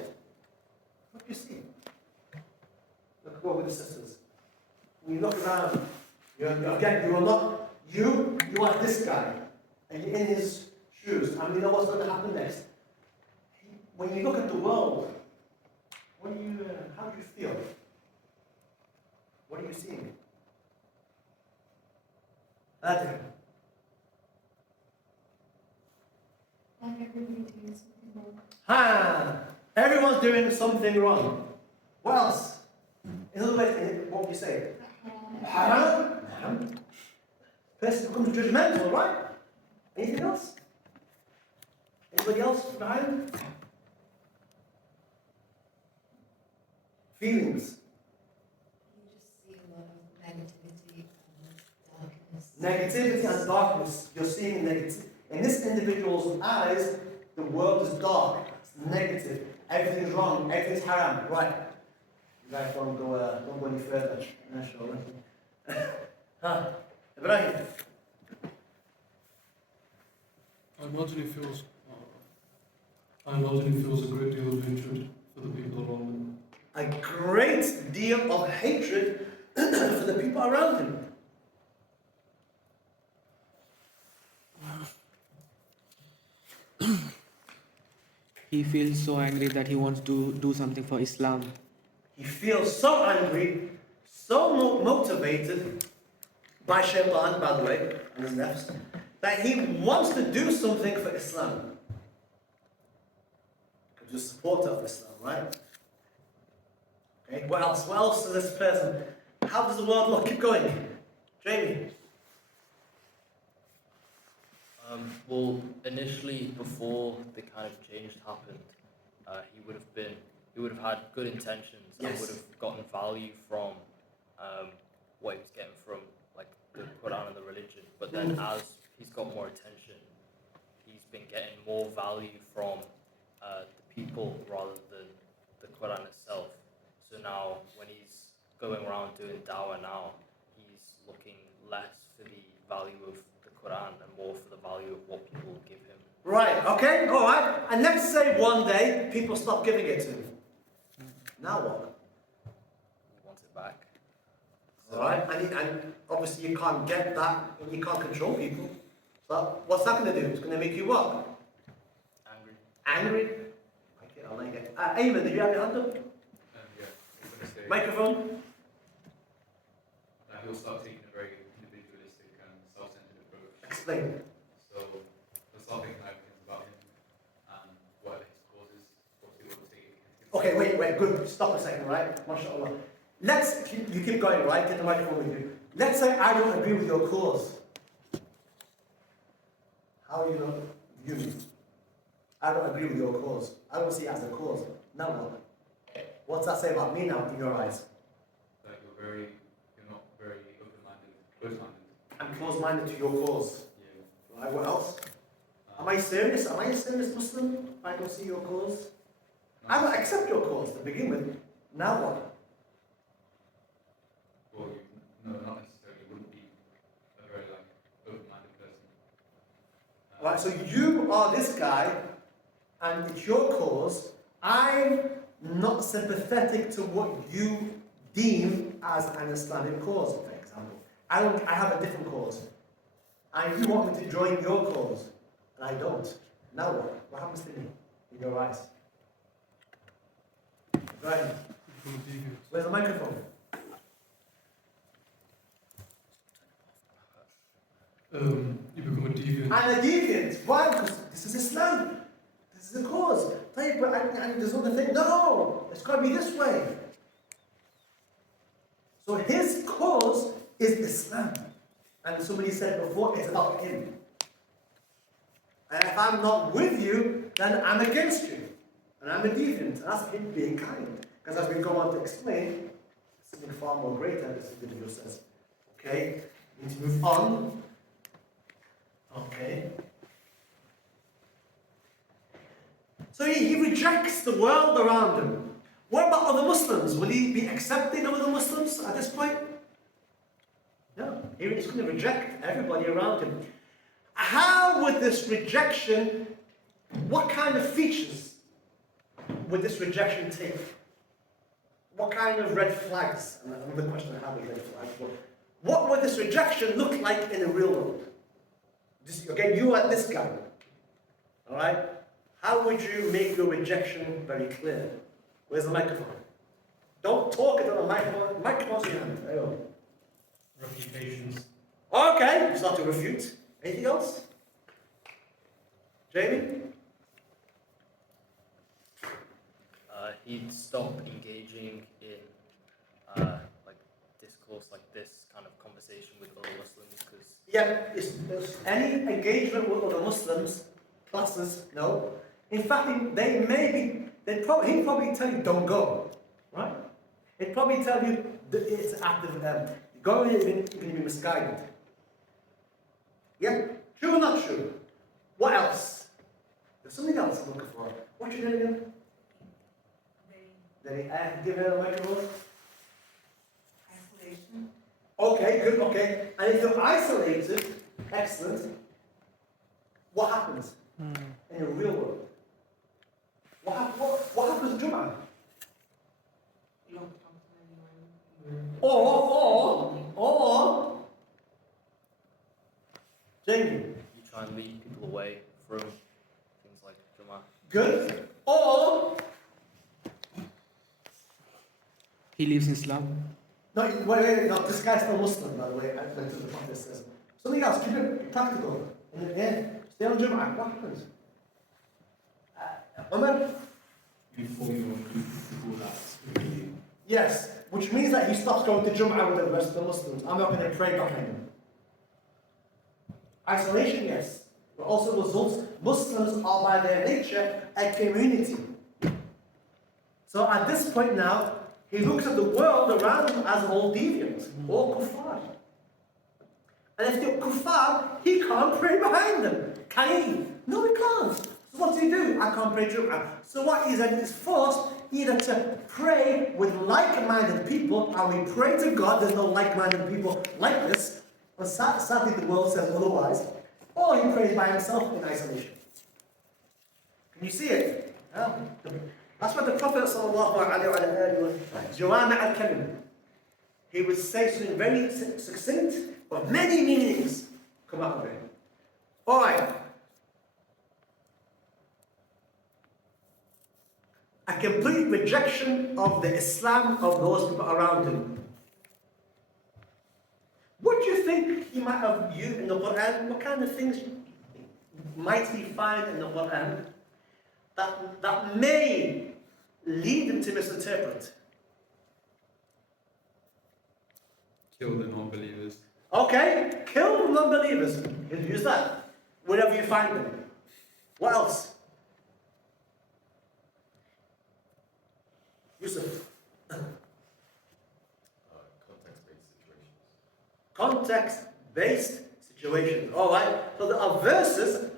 what do you see? Look over the sisters. When you look around, you are not you are this guy, and you're in his shoes, and you know what's going to happen next. When you look at the world, how do you feel? What are you seeing? Adam. Like everybody doing something wrong. Everyone's doing something wrong. What else? In other words, what would you say? Haram. Person becomes judgmental, right? Anything else? Anybody else behind? Feelings. You just see a lot of negativity and darkness. Negativity and darkness. You're seeing negative. In this individual's eyes, the world is dark. It's negative. Everything's wrong. Everything's haram. Right. You guys don't go any further. Ibrahim. I imagine he feels a great deal of hatred for the people around him. A great deal of hatred for the people around him. He feels so angry that he wants to do something for Islam. He feels so angry, so motivated by Shaitan, by the way, and his nafs, that he wants to do something for Islam. Because you're a supporter of Islam, right? Okay, what else? What else is this person? How does the world look? Keep going. Jamie. Well, initially, before the kind of change happened, he would have had good intentions and Yes. would have gotten value from what he was getting from like the Quran and the religion. But then, as he's got more attention, he's been getting more value from the people rather than the Quran itself. So now, when he's going around doing dawah now, he's looking less for the value of the Quran and more for the value of what people will give him. Right, okay, alright. And let's say one day people stop giving it to him. Now what? He wants it back. Alright? And obviously you can't get that, and you can't control people. So what's that going to do? It's going to make you what? Angry. Angry? Okay, I like it. Eamon, did you have your hand up? Yeah, I was going to say Microphone? that he'll start taking a very individualistic and self-centered approach. Explain. So he'll start thinking everything's about him and whatever his causes, obviously will take. Okay, wait, good. Stop a second, right? MashaAllah. You keep going, right? Get the microphone with you. Let's say I don't agree with your cause. How are you going to view me? I don't agree with your cause. I don't see it as a cause. Now what? What's that say about me now in your eyes? That you're not very open-minded, close-minded. I'm close-minded to your cause. Yeah. Right, what else? Am I serious? Am I a serious Muslim if I don't see your cause? I will accept your cause to begin with. Now what? Well, no, not necessarily. Wouldn't be a very open-minded person. Right, so you are this guy, and it's your cause. I'm not sympathetic to what you deem as an Islamic cause, for example. I have a different cause. And you want me to join your cause, and I don't. Now what? What happens to me in your eyes? Right. Where's the microphone? You become a deviant. And a deviant. Why? Because this is Islam. This This is the cause. And there's other thing. No, it's got to be this way. So his cause is Islam. And somebody said before, it's about him. And if I'm not with you, then I'm against you. And I'm a deviant. And that's him being kind. Because as we go on to explain, something far more greater, this video says. Okay, we need to move on. Okay. So he rejects the world around him. What about other Muslims? Will he be accepting of other Muslims at this point? No. He's going to reject everybody around him. How would this rejection, what kind of features would this rejection take? What kind of red flags? And another question I have is red flags. What would this rejection look like in the real world? Again, you are this guy. Alright? How would you make your rejection very clear? Where's the microphone? Don't talk into the microphone. Microphone's in your hand. There you go. Refutations. Okay, it's not to refute. Anything else? Jamie? He'd stop engaging in like discourse like this kind of conversation with other Muslims because It's any engagement with other Muslims, classes, no. In fact, he'd probably tell you don't go, right? He'd probably tell you that it's active going in, you're going to be misguided. Yeah? True or not true? What else? There's something else I'm looking for. What's your name again? Give her a microphone. Isolation. Okay, good, okay. And if you're isolated, excellent. What happens in the real world? What happens in Jum'ah? You don't talk to anyone. Or, Jamie, you try and lead people away from things like Jummah. good. Or, He leaves Islam. no, wait, no, this guy's still Muslim, by the way. I went to the Prophet says. Something else, keep it practical. Stay on Jum'ah. What happens? Umar? Inform your people that really Yes, which means that he stops going to Jum'ah with the rest of the Muslims. I'm not going to pray behind him. Isolation, yes, but also results Muslims are by their nature a community. So at this point now, he looks at the world around him as all deviant, all kuffar. And if they're kuffar, he can't pray behind them. Can he? No, he can't. So what does he do? I can't pray Jum'ah. So what is forced either to pray with like-minded people, and we pray to God, there's no like-minded people like this, but sadly the world says otherwise, or he prays by himself in isolation. Can you see it? Yeah. That's what the Prophet ﷺ, he would say something very succinct, but many meanings come out of it. Alright. A complete rejection of the Islam of those people around him. What do you think he might have used in the Quran? What kind of things might he find in the Quran that may lead him to misinterpret? Kill the non-believers. Okay, kill non-believers. He'll use that wherever you find them. What else? Yusuf. Context-based situations. Alright? So there are verses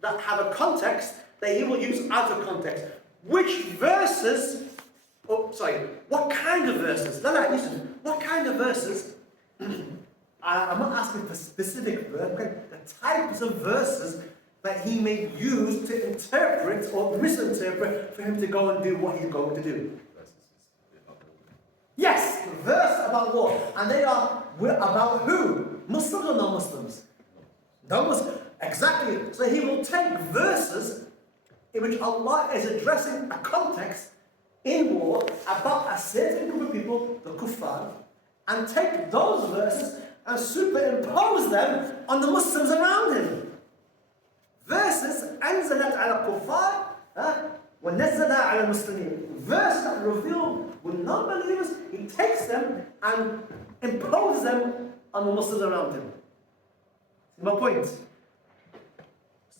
that have a context that he will use out of context. Which verses, what kind of verses? Listen, what kind of verses? I'm not asking for specific verses, okay? The types of verses that he may use to interpret or misinterpret for him to go and do what he's going to do. Yes, verse about war. And they are about who? Muslims or non-Muslims? Non-Muslims. Exactly. So he will take verses in which Allah is addressing a context in war about a certain group of people, the kuffar, and take those verses and superimpose them on the Muslims around him. Verses أنزلت على الكفار وَنَزَّلَ عَلَى الْمُسْلِمِينَ. Verse that reveal with non-believers, he takes them and imposes them on the Muslims around him. See my point?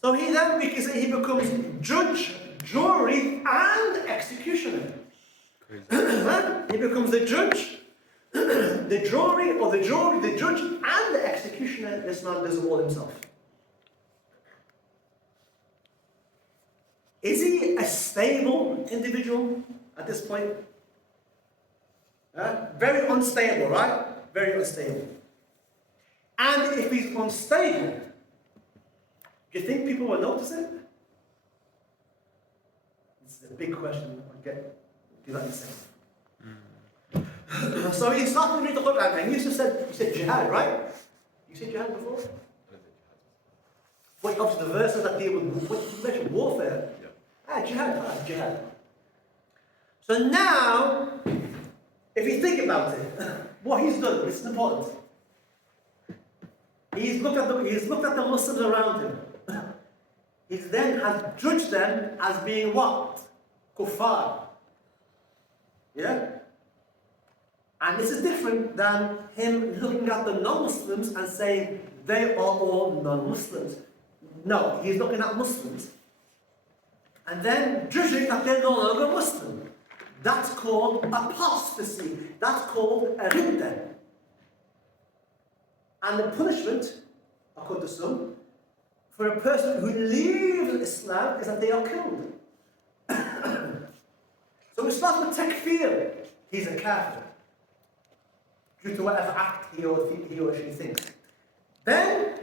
So he then, we can say he becomes judge, jury, and executioner. He becomes the judge, the jury, the judge, and the executioner. This man does it all himself. Is he a stable individual at this point? Very unstable, right? Very unstable. And if he's unstable, do you think people will notice it? This is a big question. I'll do that in a second. So he started to read the Quran, and you said jihad, right? You said jihad before? Wait, obviously the verses that deal with warfare. Jihad. So now, if you think about it, what he's done, this is important. He's looked at the Muslims around him. He then has judged them as being what? Kuffar. Yeah? And this is different than him looking at the non-Muslims and saying they are all non-Muslims. No, he's looking at Muslims and then judging that they're no longer Muslim. That's called apostasy. That's called a ridda. And the punishment, according to some, for a person who leaves Islam is that they are killed. So we start with takfir. He's a kafir, due to whatever act he or she thinks. Then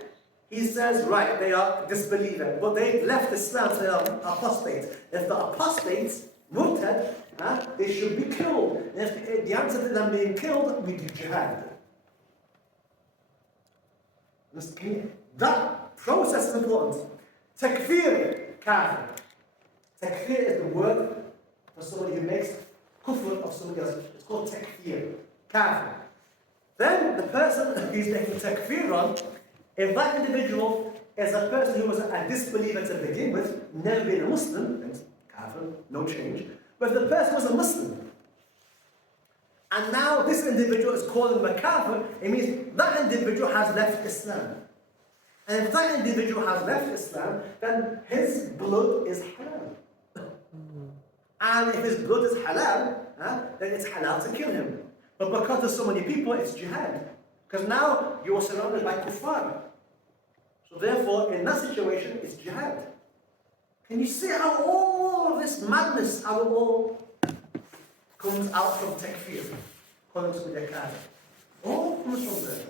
he says, right, they are disbelievers, but they've left Islam, so they are apostates. If the apostates, murtad, they should be killed. And if the answer to them being killed, we do jihad. That process is important. Takfir, kafir. Takfir is the word for somebody who makes kufr of somebody else. It's called takfir, kafir. Then the person he's making takfir on, if that individual is a person who was a disbeliever to begin with, never been a Muslim, then kafir, no change. But if the person was a Muslim, and now this individual is calling him a kafir, it means that individual has left Islam. And if that individual has left Islam, then his blood is halal. And if his blood is halal, then it's halal to kill him. But because there's so many people, it's jihad. Because now you are surrounded by kuffar. So therefore, in that situation, it's jihad. Can you see how all of this madness, how it all comes out from takfir? Calling somebody a kafir. All comes from there.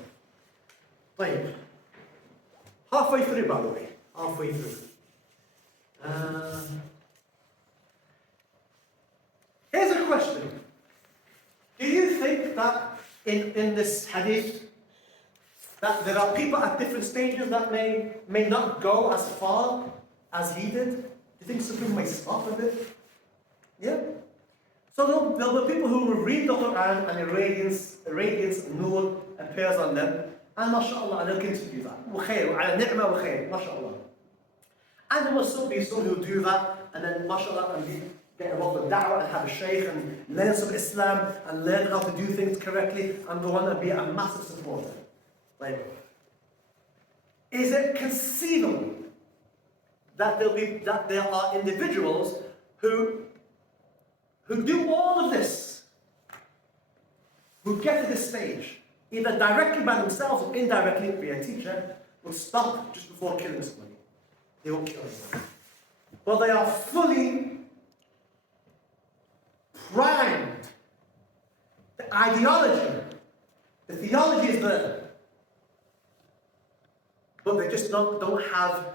Right. Halfway through, by the way. Halfway through. Here's a question. Do you think that in this hadith, that there are people at different stages that may not go as far as he did? Do you think some people may stop a bit? Yeah? So there'll be people who will read the Quran and the radiance, nur appears on them, and mashallah, they'll continue that. MashaAllah. And there will still be some who do that, and then mashallah, and get involved with da'wah and have a shaykh and learn some Islam and learn how to do things correctly and go on and be a massive supporter. Like, is it conceivable that there are individuals who do all of this, who get to this stage, either directly by themselves or indirectly via a teacher, will stop just before killing somebody? They won't kill anyone. But they are fully primed. The ideology, the theology is there. But they just don't have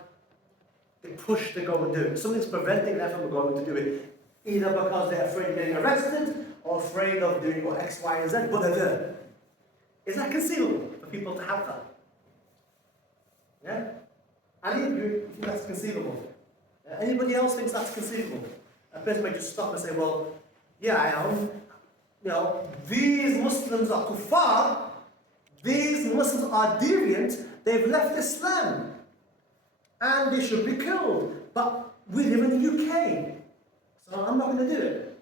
the push to go and do it. Something's preventing them from going to do it. Either because they're afraid of getting arrested or afraid of doing what X, Y, and Z, but they're there. Is that conceivable for people to have that? Yeah? Ali, you think that's conceivable? Anybody else thinks that's conceivable? A person might just stop and say, well, yeah, I am. You know, these Muslims are kuffar, these Muslims are deviant, they've left Islam, and they should be killed. But we live in the UK, so I'm not going to do it.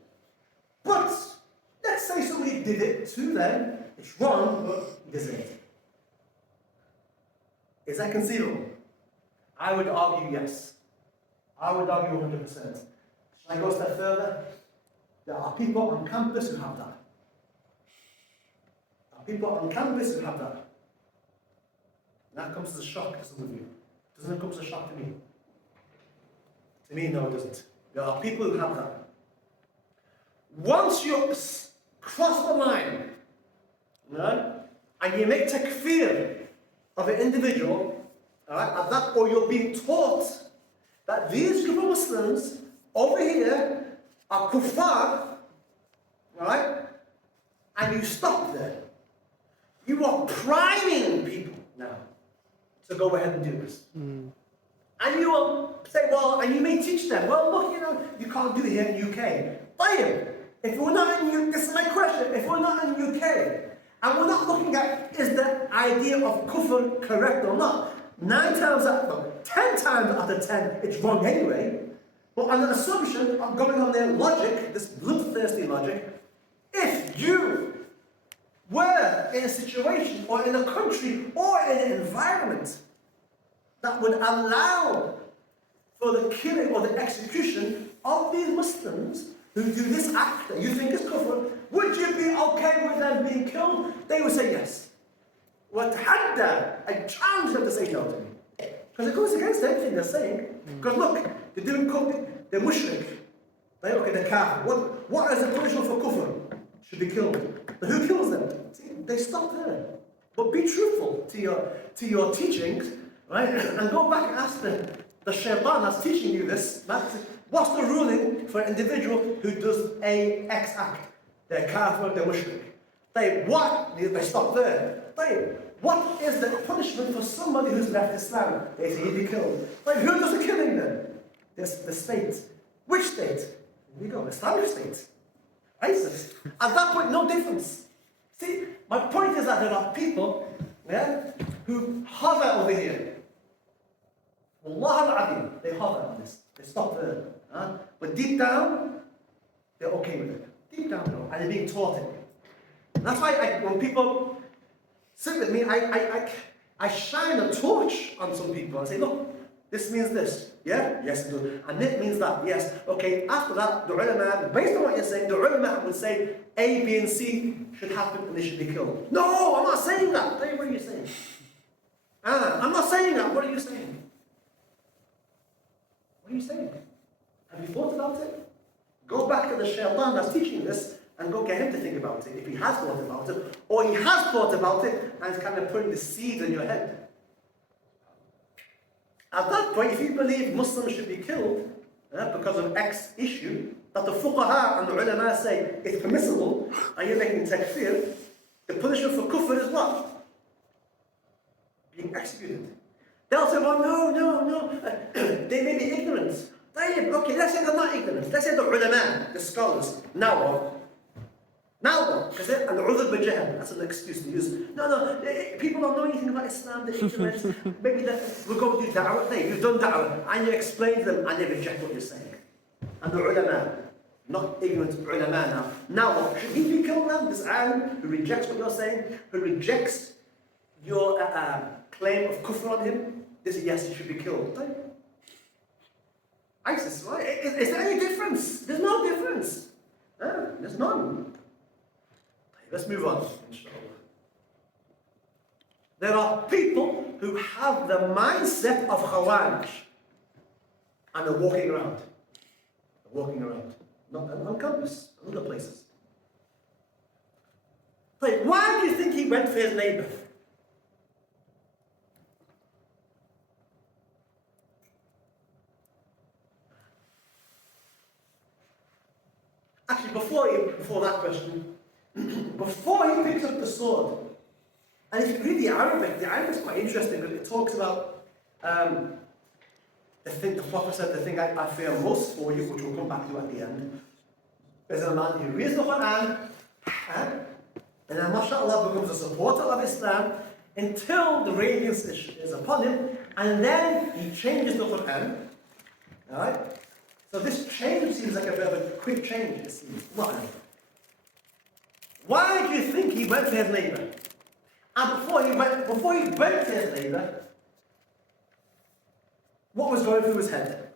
But let's say somebody did it to them. It's wrong, but he does it. Is that conceivable? I would argue yes. I would argue 100%. Should I go a step further? There are people on campus who have that. There are people on campus who have that. And that comes as a shock to some of you. Doesn't it come as a shock to me? To me, no, it doesn't. There are people who have that. Once you cross the line, right, and you make takfir of an individual, right, and that, or you're being taught that these group of Muslims over here are kuffar, right, and you stop there, you are priming people now to go ahead and do this. And you will say, well, and you may teach them, well, look, you know, you can't do it here in the UK. Fine. If we're not in this is my question, if we're not in the UK, and we're not looking at is the idea of kufr correct or not, 10 times out of 10, it's wrong anyway. But on the assumption of going on their logic, this bloodthirsty logic, if you were in a situation or in a country or in an environment that would allow for the killing or the execution of these Muslims who do this act that you think is kufr, would you be okay with them being killed? They would say yes. I challenge them to say no to me. Because it goes against everything they're saying. Because look, they're doing kufr, they're mushrik. They're kafir. What is the punishment for kufr? Should be killed. But who kills them? See, they stop there. But be truthful to your teachings, right? And go back and ask the shaitan that's teaching you this, what's the ruling for an individual who does a X act? They're kafir, they're mushrik. They stop there. What is the punishment for somebody who's left Islam? They say he'd be killed. Who does the killing then? The state. Which state? Here we go, Islamic State. ISIS. At that point, no difference. See, my point is that there are people who hover over here. Wallah al-Adim, they hover on this. They stop there. But deep down, they're okay with it. Deep down, and they're being taught it. And that's why when people sit with me, I shine a torch on some people and say, look, this means this. Yeah? Yes, it does. And it means that. Yes. Okay, after that, the ulama, based on what you're saying, the ulama would say A, B, and C should happen and they should be killed. No, I'm not saying that. Tell you what are you saying? I'm not saying that. What are you saying? What are you saying? Have you thought about it? Go back to the shaitan that's teaching this and go get him to think about it, if he has thought about it, or he has thought about it and is kind of putting the seed in your head. At that point, if you believe Muslims should be killed because of X issue, that the fuqaha and the ulama say it's permissible, and you're making takfir, the punishment for kufr is what? Being executed. They'll say, well, no, they may be ignorant. Okay, let's say they're not ignorant. Let's say the ulama, the scholars. Now what? Because and the udhr b'jahl, that's an excuse to use. No, people don't know anything about Islam, they're ignorant. Maybe we'll go do da'wah. No, you've done da'wah, and you explain to them, and they reject what you're saying. And the ulama, not ignorant ulama now what? Should he be killed now? This alim who rejects what you're saying, who rejects your claim of kufr on him, this yes, he should be killed. ISIS, right? Is there any difference? There's no difference. There's none. Let's move on, inshallah. There are people who have the mindset of Khawarij and they're walking around. Not on campus, in other places. Why do you think he went for his neighbor? Actually, before that question, before he picks up the sword, and if you read the Arabic is quite interesting because it talks about the Prophet said the thing I fear most for you, which we'll come back to at the end, is a man who reads the Quran and then mashallah becomes a supporter of Islam until the radiance is upon him, and then he changes the Quran Alright? So this change seems like a bit of a quick change, it seems. What? Why do you think he went to his neighbour? And before he went to his neighbour, what was going through his head?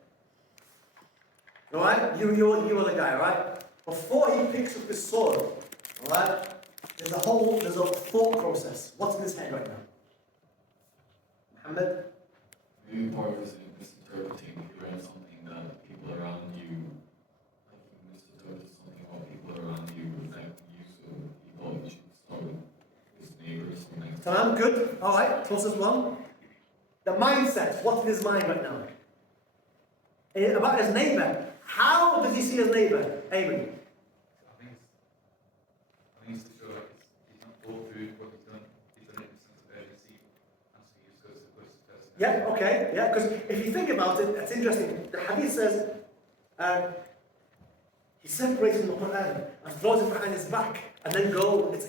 Alright? You were the guy, right? Before he picks up his sword, alright? There's a thought process. What's in his head right now? Muhammad? Maybe part of it is misinterpreting. You read something that people around you, like you misinterpreted something about people around you affecting you, so he thought you should start with his neighbor or something. So I'm good. Alright, closest one. The mindset. What's in his mind right now? About his neighbour. How does he see his neighbour? Amen. I think it's to show like he's not thought through what he's done. He's done it with a sense of urgency. And so he just goes to the closest person. Yeah, okay, yeah, because if you think about it, it's interesting. The hadith says he separates from the Quran and throws it behind his back and then go. It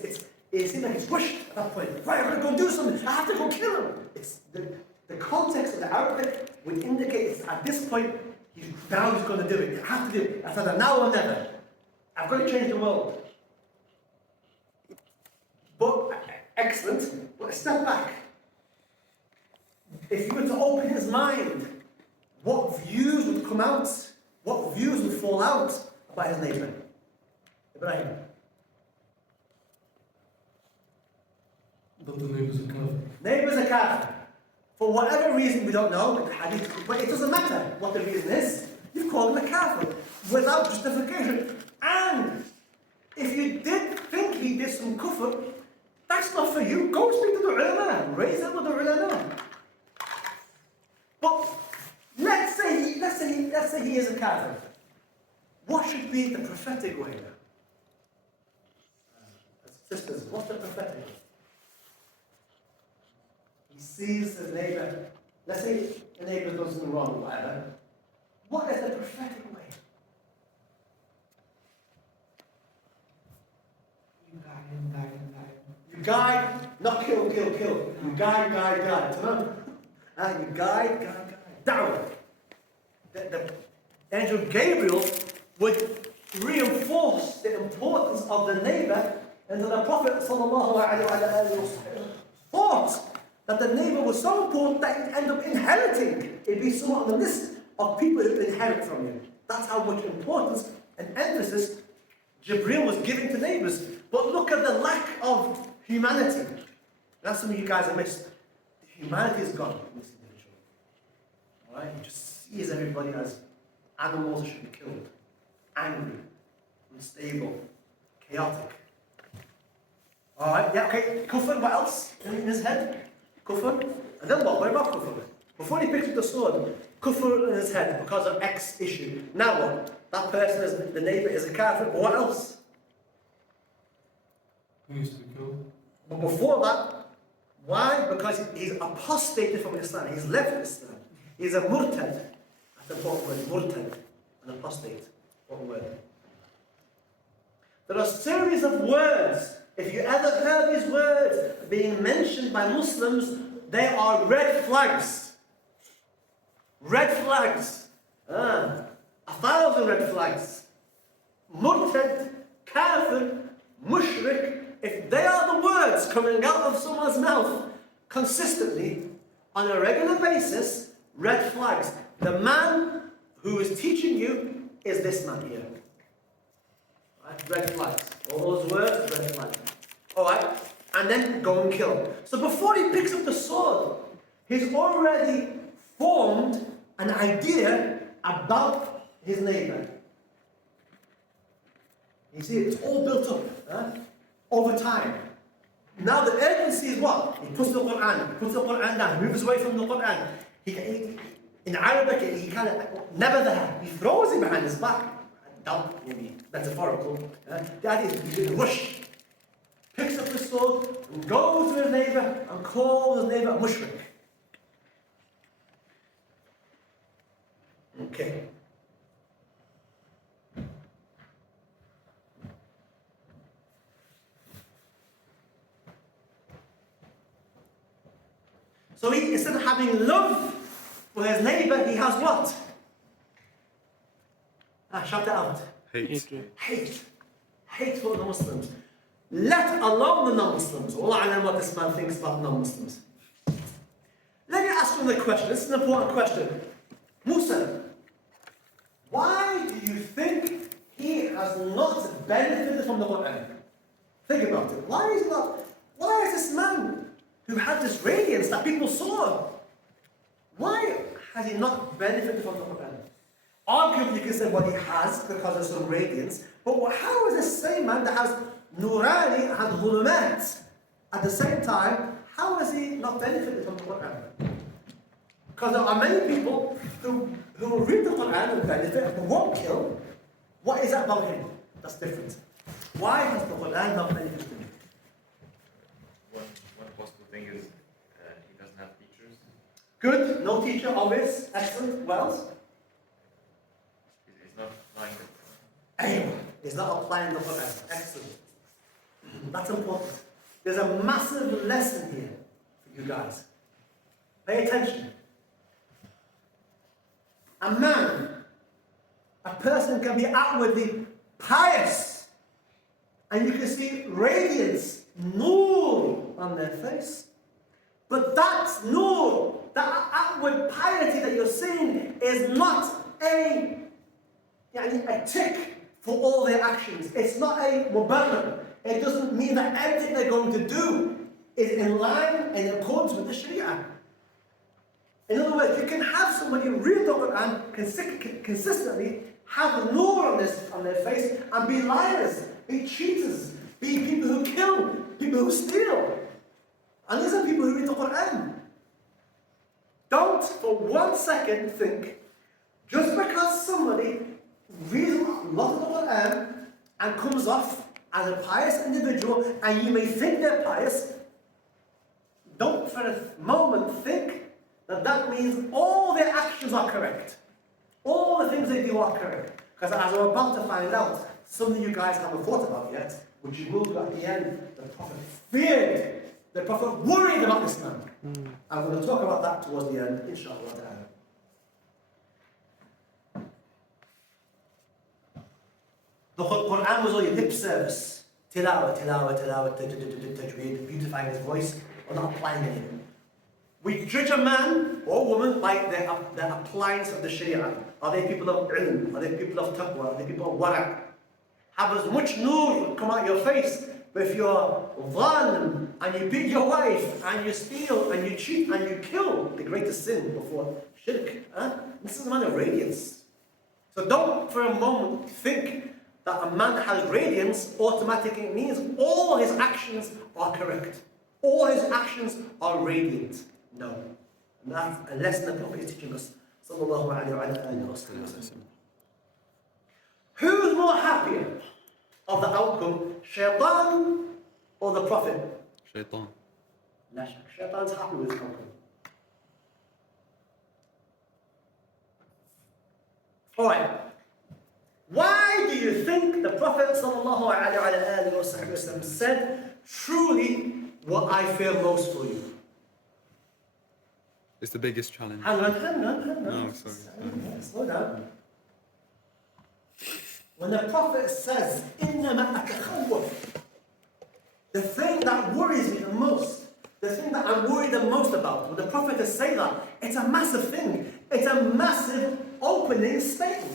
seems like he's rushed at that point. Right, I'm going to go do something. I have to go kill him. It's the context of the Arabic would indicate it's at this point he's going to do it. I have to do it. I said now or never. I've got to change the world. But excellent. But step back. If you were to open his mind, what views would come out? What views would fall out about his neighbour? Ibrahim. That the neighbours are kafir. Neighbours are kafir. For whatever reason we don't know, but it doesn't matter what the reason is. You've called him a kafir without justification. And if you did think he did some kufr, that's not for you. Go speak to the ulama. Raise up with the ulama. But let's say he is a kafir. What should be the prophetic way now? Sisters, what's the prophetic way? He sees his neighbour. Let's say the neighbour does something wrong or whatever. What is the prophetic way? You guide him. You guide, not kill. You guide. Tamam? And you guide. Down. The angel Gabriel would reinforce the importance of the neighbour, and the Prophet thought that the neighbour was so important that he'd end up inheriting. It'd be somewhat on the list of people who inherit from you. That's how much importance and emphasis Jibreel was giving to neighbours. But look at the lack of humanity. That's something you guys have missed. Humanity is gone. Alright? He just sees everybody as animals that should be killed. Angry, unstable, chaotic. Alright, yeah, okay. Kufr, what else in his head? Kufr. And then what? What about kufr? Before he picks up the sword, kufr in his head because of X issue. Now what? That person is, the neighbour is a kafir. What else? He needs to be killed. But before that, why? Because he's apostated from Islam. He's left Islam. He's a murtad. That's the important word. Murtad. An apostate. What word? There are a series of words. If you ever heard these words being mentioned by Muslims, they are red flags. Red flags. 1,000 red flags. Murtad, kafir, mushrik. If they are the words coming out of someone's mouth consistently, on a regular basis, red flags. The man who is teaching you is this man here. Right? Red flags. All those words, red flags. Alright? And then go and kill. So before he picks up the sword, he's already formed an idea about his neighbour. You see, it's all built up over time. Now the urgency is what? He puts the Quran down, moves away from the Quran. In Arabic, he kind of, never there. He throws it behind his back. Down, maybe metaphorical. The idea is he rush. Picks up his sword and goes to his neighbour and calls his neighbour a mushrik. Okay. So instead of having love for his neighbour, he has what? Shout it out. Hate. Hatred. Hate for the Muslims. Let alone the non-Muslims. Allah alam what this man thinks about non-Muslims. Let me ask you another question. This is an important question. Musa, why do you think he has not benefited from the Quran? Think about it. Why is this man who had this radiance that people saw, why has he not benefited from the Quran? Arguably you can say, well, he has because of some radiance, but how is this same man that has nurani, has dhulumat, at the same time, how has he not benefited from the Quran? Because there are many people who will read the Quran and benefit, but won't kill. What is that about him? That's different. Why has the Quran not benefited him? One possible thing is he doesn't have teachers. Good, no teacher, always, excellent, well. He's not applying it. Anyway, he's not applying the Quran, excellent. That's important. There's a massive lesson here for you guys. Pay attention. A person can be outwardly pious, and you can see radiance, nur on their face. But that nur, that outward piety that you're seeing, is not a tick for all their actions. It's not a mubarrar. It doesn't mean that everything they're going to do is in line and in accordance with the Sharia. In other words, you can have somebody read the Quran consistently, have nur on their face, and be liars, be cheaters, be people who kill, people who steal. And these are people who read the Quran. Don't for 1 second think, just because somebody reads a lot of the Quran and comes off as a pious individual, and you may think they're pious, don't for a moment think that means all their actions are correct. All the things they do are correct. Because as I'm about to find out, something you guys haven't thought about yet, which you will do at the end, the Prophet feared, the Prophet worried about this man. I'm going to talk about that towards the end, inshallah. The Quran was only lip service. Tilawah, tajweed, beautifying his voice, or not applying it. We judge a man or woman by their appliance of the Sharia. Are they people of ilm? Are they people of taqwa? Are they people of wara'? Have as much nur come out your face, but if you're zalim, and you beat your wife, and you steal, and you cheat, and you kill, the greatest sin before shirk, this is a man of radiance. So don't for a moment think that a man that has radiance automatically means all his actions are correct. All his actions are radiant. No. And that's a lesson that the Prophet is teaching us. Sallallahu alayhi wa sallam. Who's more happier of the outcome, Shaitan or the Prophet? Shaitan. La shak. Shaitan's happy with his outcome. Alright. Why do you think the Prophet sallallahu alayhi wa sallam said, truly what I fear most for you? It's the biggest challenge. Hang on. No, sorry. Slow down. When the Prophet says, إِنَّمَا أَتَخَوَّفُ, the thing that worries me the most, the thing that I'm worried the most about, when the Prophet is saying that, it's a massive thing. It's a massive opening statement.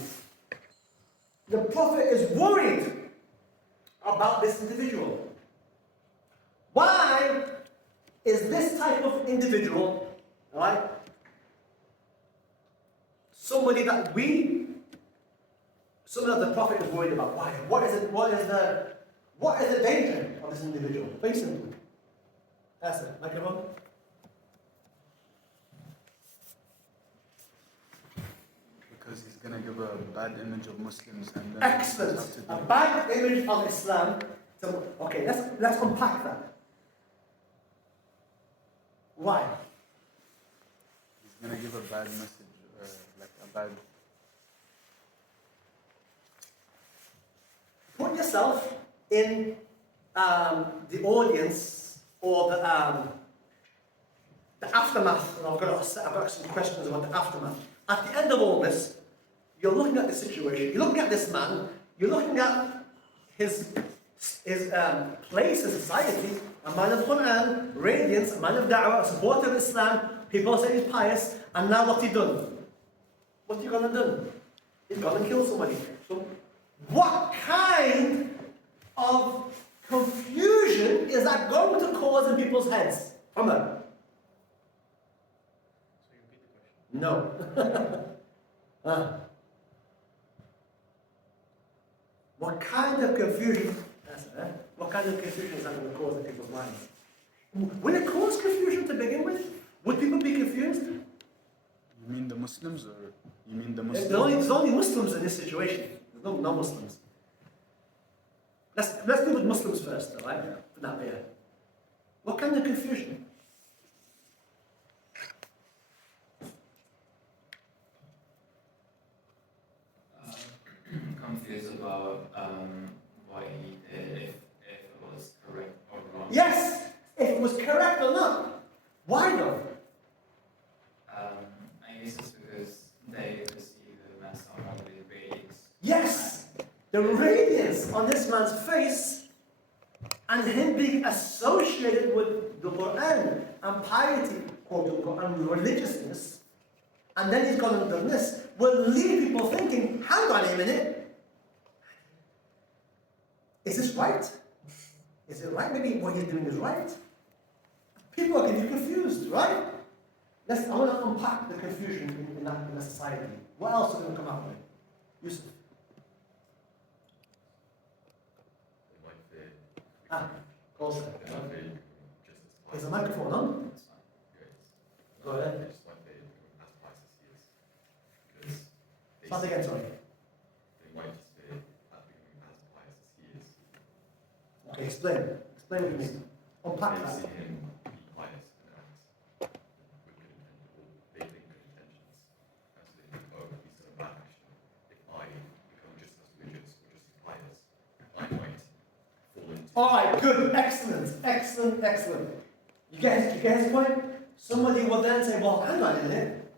The Prophet is worried about this individual. Why is this type of individual, right, somebody that the Prophet is worried about? Why? What is the danger of this individual? Very simple. That's it. Microphone. Because he's going to give a bad image of Muslims. And Excellent. A bad image of Islam. So, okay, let's unpack that. Why? He's going to give a bad message, like a bad... Put yourself in the audience or the aftermath. And I've got some questions about the aftermath. At the end of all this, You're looking at the situation, you're looking at this man, you're looking at his place in society, a man of Quran, radiance, a man of da'wah, a supporter of Islam, people say he's pious, and now what's he done? What's he gonna do? He's gonna kill somebody. So, what kind of confusion is that going to cause in people's heads? Umar? No. What kind of confusion? What kind of confusion is that going to cause in people's minds? Will it cause confusion to begin with? Would people be confused? You mean the Muslims, or you mean the Muslims? There's only Muslims in this situation. There's no non-Muslims. Let's deal with Muslims first, all right? For now, yeah. What kind of confusion? Confused about what he did, if it was correct or wrong. Yes! If it was correct or not. Why though? I guess it's because they perceive him as someone with radiance. Yes! The radiance on this man's face and him being associated with the Quran and piety, quote unquote, and religiousness, and then he's gone and done this, will leave people thinking, hang on a minute, is this right? Is it right? Maybe what he's doing is right. People are getting confused, right? I want to unpack the confusion in that society. What else are going to come out with? Yusuf. Closer. Is the microphone on? Go ahead. Start again, sorry. Okay, explain. Explain what you mean. Unpack that. Alright, good, excellent. You get his point? Somebody will then say, well, hang on a minute.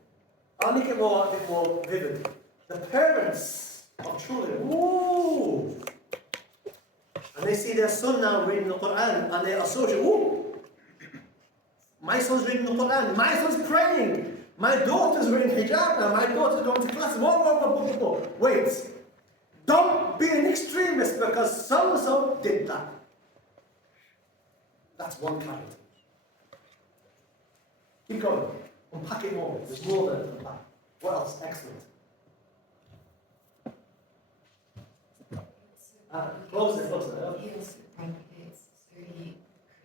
I'll make it a bit more vivid. The parents of children, ooh, and they see their son now reading the Quran, and they associate, ooh, my son's reading the Quran, my son's praying, my daughter's wearing hijab now, my daughter's going to class. Whoa. Wait. Don't be an extremist because so-and-so did that. That's one character. Keep going. Unpack it more. There's more there to unpack. What else? Excellent. Close it. He also propagates, so he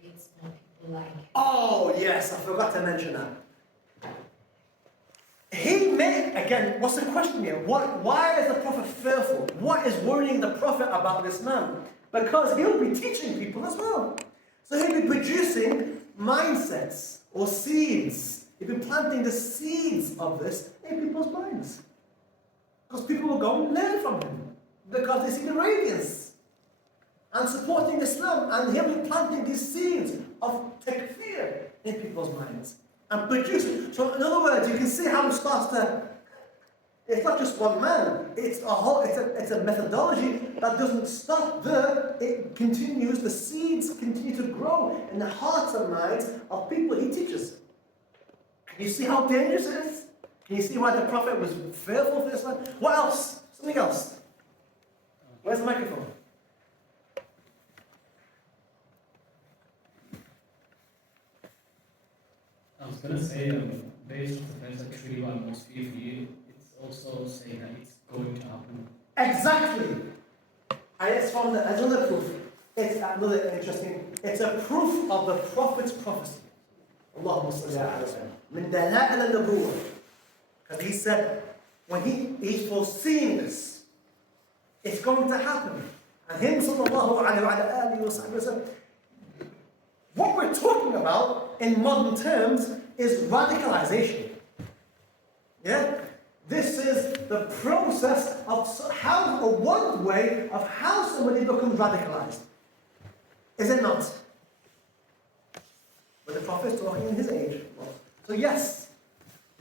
creates more people like him. Oh, yes, I forgot to mention that. He may, again, what's the question here? Why is the Prophet fearful? What is worrying the Prophet about this man? Because he'll be teaching people as well. So he'll be producing mindsets or seeds. He'll be planting the seeds of this in people's minds. Because people will go and learn from him. Because they see the radiance. And supporting Islam. And he'll be planting these seeds of takfir in people's minds. And producing. So in other words, you can see how it starts to. It's not just one man. It's a methodology that doesn't stop there. It continues. The seeds continue to grow in the hearts and minds of people he teaches. Can you see how dangerous it is? Can you see why the Prophet was fearful for this man? What else? Something else. Where's the microphone? I was going to say, based on the fact that truly one was fear for you, it's also saying that it's going to happen. Exactly! And it's from the, another proof. It's another interesting, it's a proof of the Prophet's prophecy. Allahumma salli ala min dala'il an-nubuwwah. Because he said, when he's foreseeing this, it's going to happen. And him, sallallahu alayhi wa sallam, what we're talking about in modern terms is radicalization. Yeah? This is the process of how, or one way of how somebody becomes radicalized. Is it not? But the Prophet is talking in his age. So yes,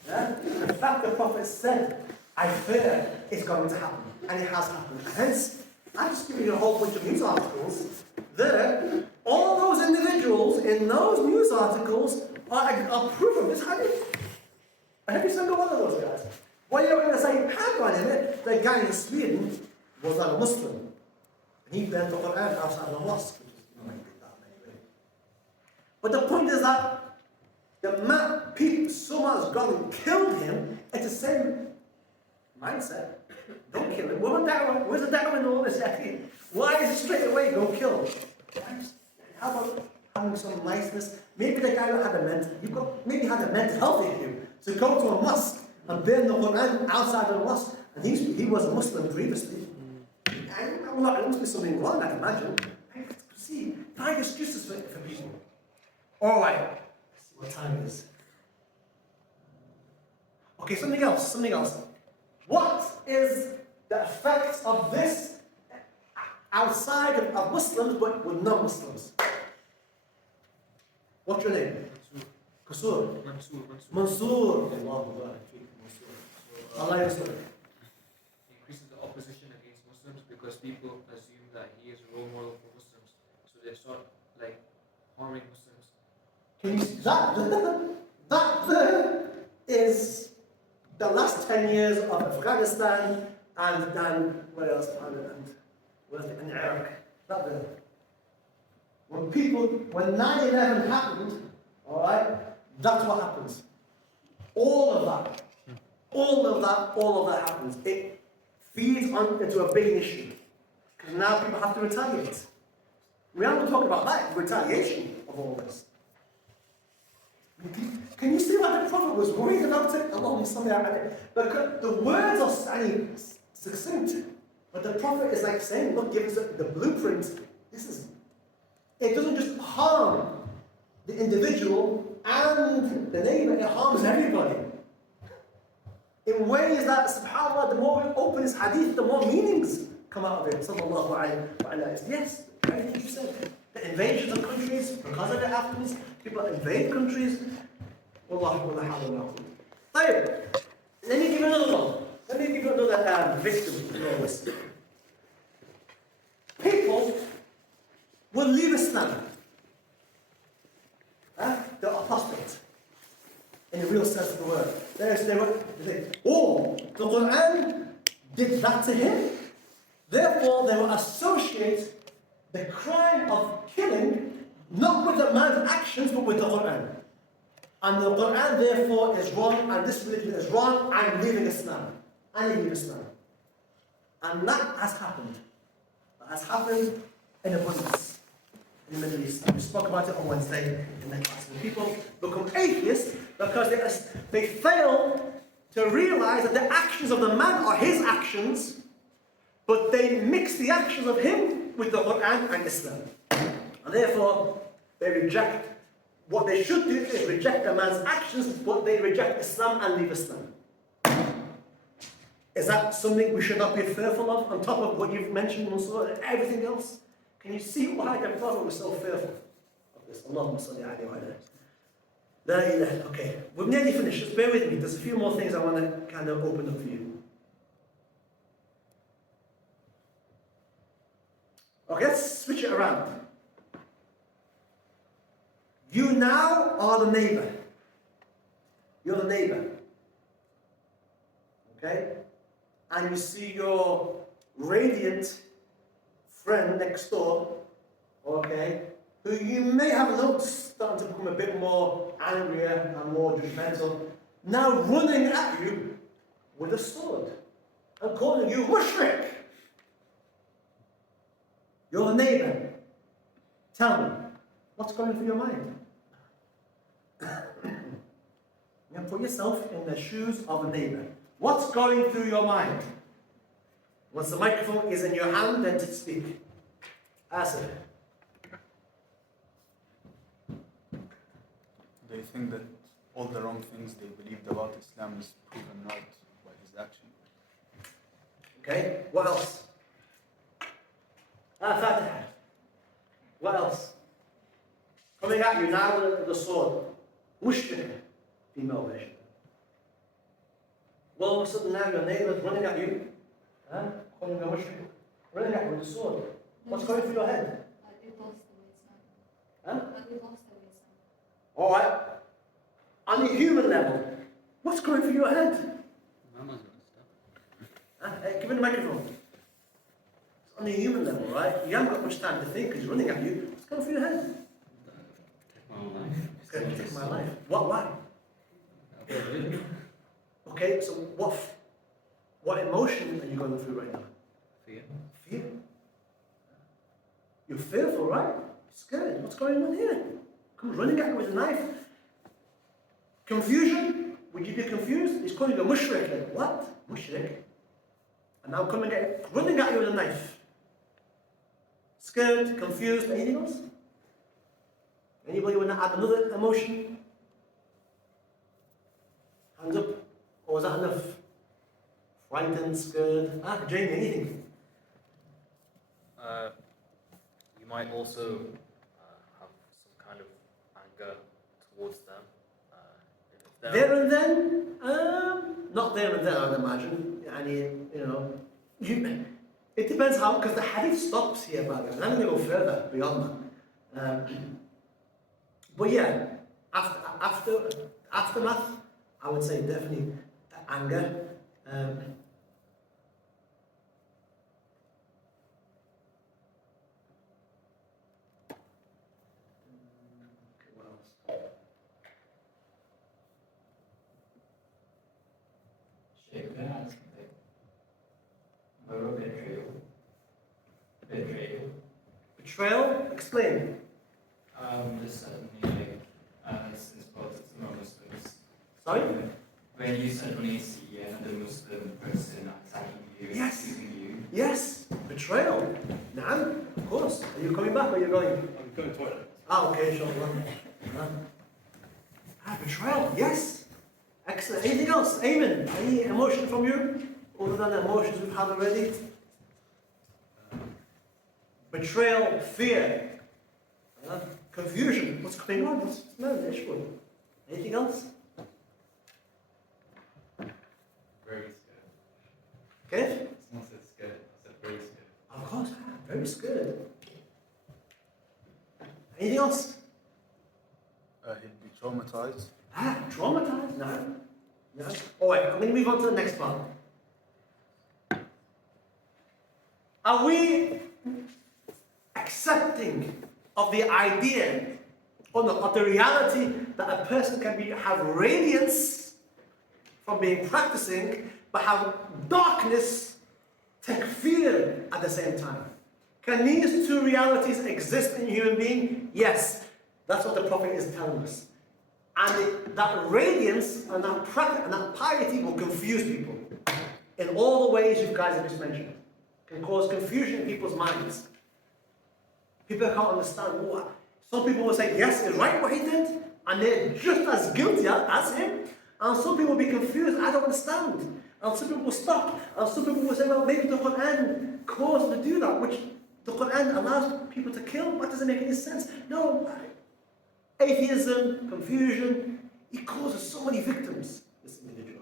yeah? In fact the Prophet said, I fear it's going to happen, and it has happened. And hence, I'm just giving you a whole bunch of news articles there. All those individuals in those news articles are proof of this hadith. And every single one of those guys. Well, you're going to say, hang on a minute, the guy in Sweden was not a Muslim. And he burned the Quran outside the mosque. Which is, you know, like that, anyway. But the point is that the man, someone has gone and killed him. It's the same mindset. Don't kill him. Where's the da'wah in all this? Why is it straight away go kill? How about having some niceness? Maybe the guy had maybe had a mental health issue. So go to a mosque and burn the Quran outside of the mosque. And he was a Muslim previously. And I'm not going to be something wrong, I imagine. See, find excuses for people. Alright, let's see what time it is. Okay, something else. What is the effect of this outside of Muslims but with non-Muslims? What's your name? Qasur. Mansoor. Allah Yasur. Increases the opposition against Muslims because people assume that he is a role model for Muslims, so they start like harming Muslims. Can you see that is the last 10 years of Afghanistan and what else? And Iraq. That there. When 9/11 happened, all right, that's what happens. All of that happens. It feeds into a big issue. Because now people have to retaliate. We haven't talked about that, retaliation of all this. Can you see why the Prophet was worried about it? Because the words are succinct, but the Prophet is like saying, look, give us the blueprint. It doesn't just harm the individual and the neighbor, it harms everybody. In ways that, subhanAllah, the more we open his hadith, the more meanings come out of it. Sallallahu alayhi wa alayhi. Yes, everything you said. The invasions of countries, because of it happens, people invade countries. Wallahu wa la hawla wa la quwwata. Let me give you another one. Let me give you another victim in all this. People will leave Islam. They're apostate. In the real sense of the word. The Quran did that to him. Therefore, they will associate the crime of killing not with the man's actions, but with the Quran. And the Quran, therefore, is wrong, and this religion is wrong, I'm leaving Islam. I leave Islam. And that has happened. That has happened in abundance in the Middle East. We spoke about it on Wednesday in the class. When people become atheists because they fail to realize that the actions of the man are his actions, but they mix the actions of him with the Quran and Islam. And therefore, they reject. What they should do is reject the man's actions, but they reject Islam and leave Islam. Is that something we should not be fearful of, on top of what you've mentioned, Mansoor, and everything else? Can you see why the Prophet was so fearful of this? Allahumma salli alayhi wa alayhi. La ilaha. Okay, we've nearly finished. Just bear with me. There's a few more things I want to kind of open up for you. Okay, let's switch it around. You now are the neighbor. You're the neighbor. Okay? And you see your radiant friend next door, okay, who you may have noticed starting to become a bit more angrier and more judgmental, now running at you with a sword and calling you mushrik. You're the neighbor. Tell me, what's going through your mind? You know, put yourself in the shoes of a neighbor. What's going through your mind? Once the microphone is in your hand, then to speak. Answer. They think that all the wrong things they believed about Islam is proven right by his action. Okay, what else? Fatiha. What else? Coming at you now with the sword. Mushrik, female version. Well, all of a sudden now your neighbour's running at you, calling you a mushrik, running at you with a sword. What's going through your head? We've lost the way it's Huh? now. We've lost the way it's now. Alright. On the human level, what's going through your head? Mama's gonna stop. Hey, give me the microphone. It's on the human level, right? You haven't got much time to think because he's running at you. What's going through your head? Take my own life. It's going to take my life. What? Why? Okay, so what emotion are you going through right now? Fear. Fear. You're fearful, right? You're scared. What's going on here? Comes running at you with a knife. Confusion. Would you be confused? He's calling you a mushrik. Like, what? Mushrik? And now coming at running at you with a knife. Scared, confused, anything else? Anybody want to add another emotion? Hands up. Or was that enough? Frightened, scared? Jamie, anything? You might also have some kind of anger towards them. If they're- There and then? Not there and then, I would imagine. It depends how, because the hadith stops here, by the way. And I'm going to go further beyond that. But yeah, aftermath, I would say definitely anger. Okay, what else? Sheikh, can I ask something? About betrayal. Betrayal. Betrayal? Explain. Just suddenly, since Protestants are Muslims. Sorry? When you suddenly see another Muslim person attacking you, Yes. accusing you. Yes. Betrayal. Naam, of course. Are you coming back or are you going? I'm going to the toilet. Okay, inshallah. Betrayal, yes. Excellent. Anything else? Ayman, any emotion from you? Other than the emotions we've had already? Betrayal, fear, confusion. What's going on? What's the matter? Ishmael? Anything else? Very scared. Okay? It's not said scared, I said very scared. Of course, very scared. Anything else? He'd be traumatized. Traumatized? No. No. Alright, I'm going to move on to the next part. Are we accepting of the idea or of the reality that a person can have radiance from being practicing but have darkness, takfir at the same time? Can these two realities exist in a human being? Yes. That's what the Prophet is telling us. And that radiance and that practice and that piety will confuse people in all the ways you guys have just mentioned. Can cause confusion in people's minds. People can't understand what. Some people will say, yes, it's right what he did, and they're just as guilty as him. And some people will be confused, I don't understand. And some people will stop. And some people will say, well, maybe the Quran caused them to do that, which the Quran allows people to kill. That doesn't make any sense. No. Atheism, confusion, it causes so many victims, this individual.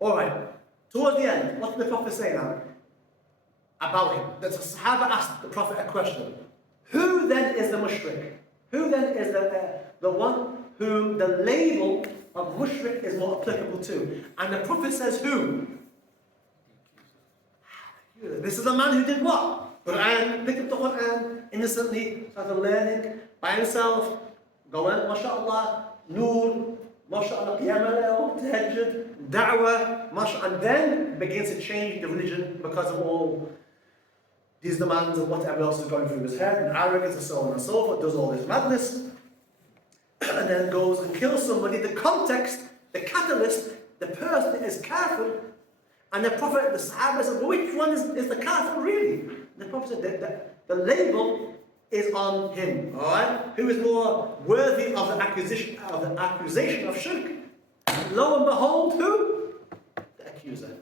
Alright, towards the end, what did the Prophet say now? About him. The Sahaba asked the Prophet a question. Who then is the mushrik? Who then is the one whom the label of mushrik is more applicable to? And the Prophet says who? This is a man who did what? Quran, picked up the Quran innocently, started learning by himself, going, mashallah, noor, mashallah, qiyam al-layl, tahajjud, da'wah, mashallah, and then begins to change the religion because of all these demands and whatever else is going through his head, and arrogance and so on and so forth, does all this madness, and then goes and kills somebody. The context, the catalyst, the person is kafir. And the Prophet, the Sahaba said, well, which one is the kafir really? And the Prophet said that the label is on him, alright? Who is more worthy of the accusation of shirk? Lo and behold, who? The accuser.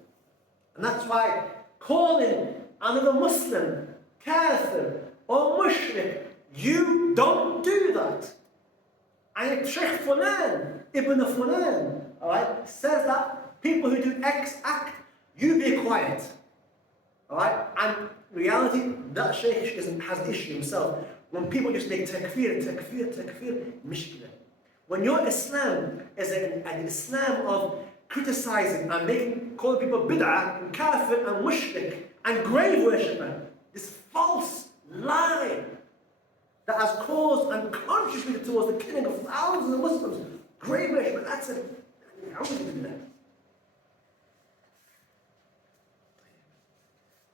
And that's why calling another Muslim kafir or mushrik. You don't do that. And Sheikh Fulan, Ibn Fulan, alright, says that people who do X act, you be quiet. Alright? And reality, that Sheikh has the issue himself. When people just make takfir, mishkila. When your Islam is an Islam of criticizing and calling people bid'ah, and kafir, and mushrik, and grave worshipper, this false lie that has caused and contributed towards the killing of thousands of Muslims, grave worshipper, that's it. How would you do that?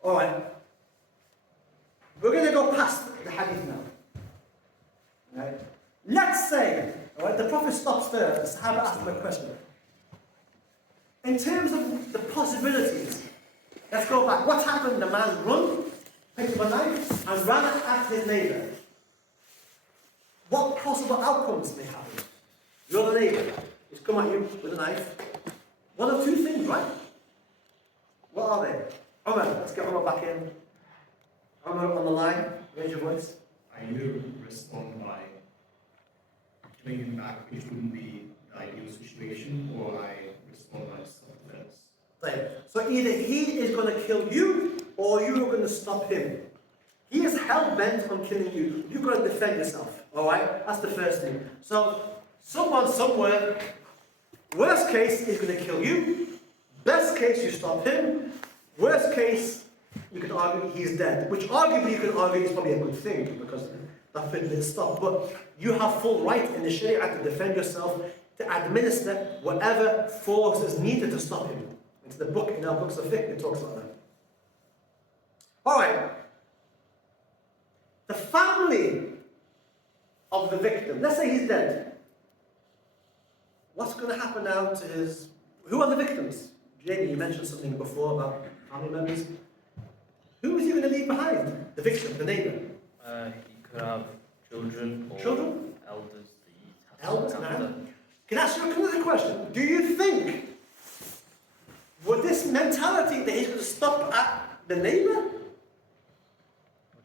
Alright. We're going to go past the hadith now. Right? Let's say, alright, the Prophet stops there, the Sahaba asked him a question. In terms of the possibilities, let's go back. What happened? The man run, picked up a knife, and ran at his neighbour. What possible outcomes may happen? You're the neighbour. He's come at you with a knife. One of two things, right? What are they? Omar, let's get Omar back in. Omar on the line, raise your voice. I either respond by killing him back, which wouldn't be the ideal situation, or I respond by self-defense. Right. So either he is going to kill you, or you are going to stop him. He is hell-bent on killing you. You've got to defend yourself. Alright? That's the first thing. So, someone somewhere, worst case, is going to kill you. Best case, you stop him. Worst case, you can argue he's dead, which arguably you can argue is probably a good thing because that fitna is stopped. But you have full right in the Sharia to defend yourself, to administer whatever force is needed to stop him. It's the book, in our books of fiqh, it talks about that. Alright. The family of the victim, let's say he's dead. What's going to happen now to his... Who are the victims? Jamie, you mentioned something before about family members. Who is he going to leave behind? The victim, the neighbour? He could have children or Children? elders that he has to Elders, look after. man. Can I ask you another question? Do you think, with this mentality that he's going to stop at the neighbour? What do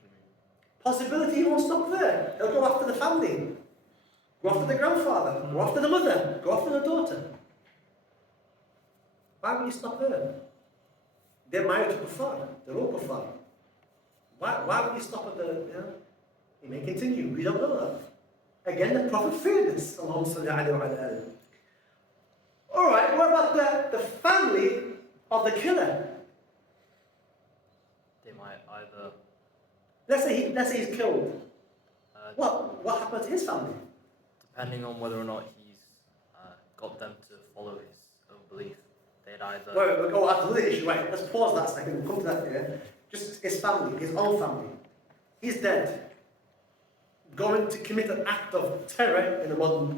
you mean? Possibility he won't stop there. He'll go after the family. Go after the grandfather. Go after the mother. Go after the daughter. Why would you stop there? They're married to kuffar. They're all kuffar. Why would you stop at the... He may continue. We don't know that. Again, the Prophet feared this. Alright, what about the family of the killer? They might either... Let's say he's killed. What happens to his family? Depending on whether or not he's got them to follow his own belief, they'd either... Wait, we'll go after the issue. Right, let's pause that a second. We'll come to that here. Just his family, his own family. He's dead. Going to commit an act of terror in a modern...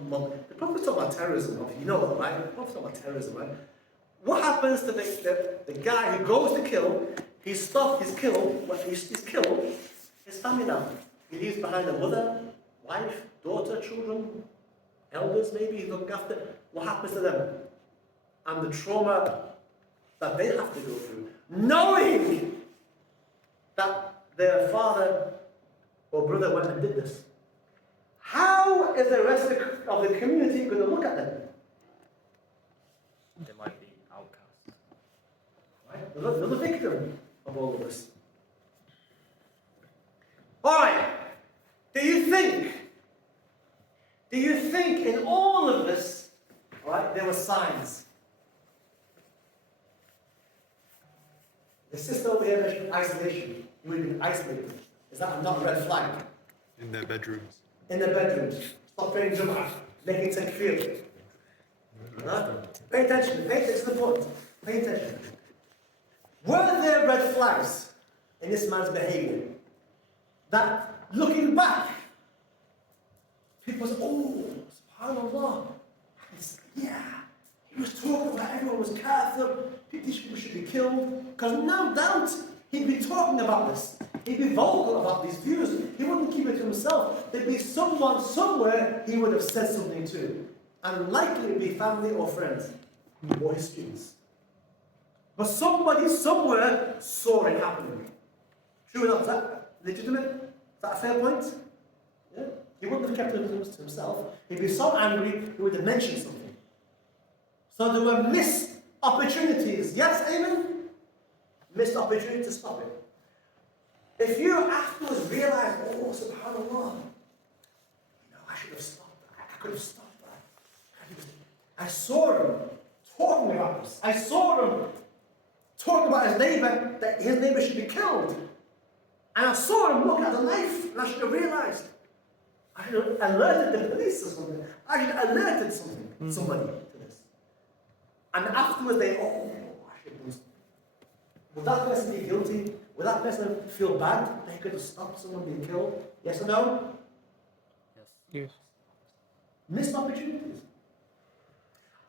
The Prophet's talking about terrorism, you know that, right? The Prophet's talking about terrorism, right? What happens to the guy who goes to kill, he's stopped, he's killed, his family now. He leaves behind a mother, wife, daughter, children, elders maybe he's looking after. What happens to them? And the trauma that they have to go through, knowing that their father or brother went and did this. How is the rest of the community going to look at them? They might be outcast. Right? They're the victim of all of this. Alright, do you think in all of this, alright, there were signs? The sister over here mentioned isolation. You would be isolated. Is that not a red flag? In their bedrooms. In their bedrooms. Stop praying Jum'ah. Making takfir. Pay attention. It's important. Pay attention. Were there red flags in this man's behavior? That looking back, people say, oh, subhanAllah. He was talking about everyone was kafir, these people should be killed. Because no doubt he'd be talking about this. He'd be vocal about these views. He wouldn't keep it to himself. There'd be someone somewhere he would have said something to. And likely it'd be family or friends or his students. But somebody somewhere saw it happening. True enough, is that legitimate? that a fair point? Yeah? He wouldn't have kept it to himself. He'd be so angry, he would have mentioned something. So there were missed opportunities. Yes, amen? Missed opportunity to stop it. If you afterwards realize, oh, subhanAllah, I should have stopped that. I could have stopped that. I saw him talking about this. I saw him talking about his neighbor, that his neighbor should be killed. And I saw him look at the knife, and I should have realized. I should have alerted the police or something. I should have alerted somebody to this. And afterwards I should have done something. Would that person be guilty? Would that person feel bad that he could have stopped someone being killed? Yes or no? Yes. Missed opportunities.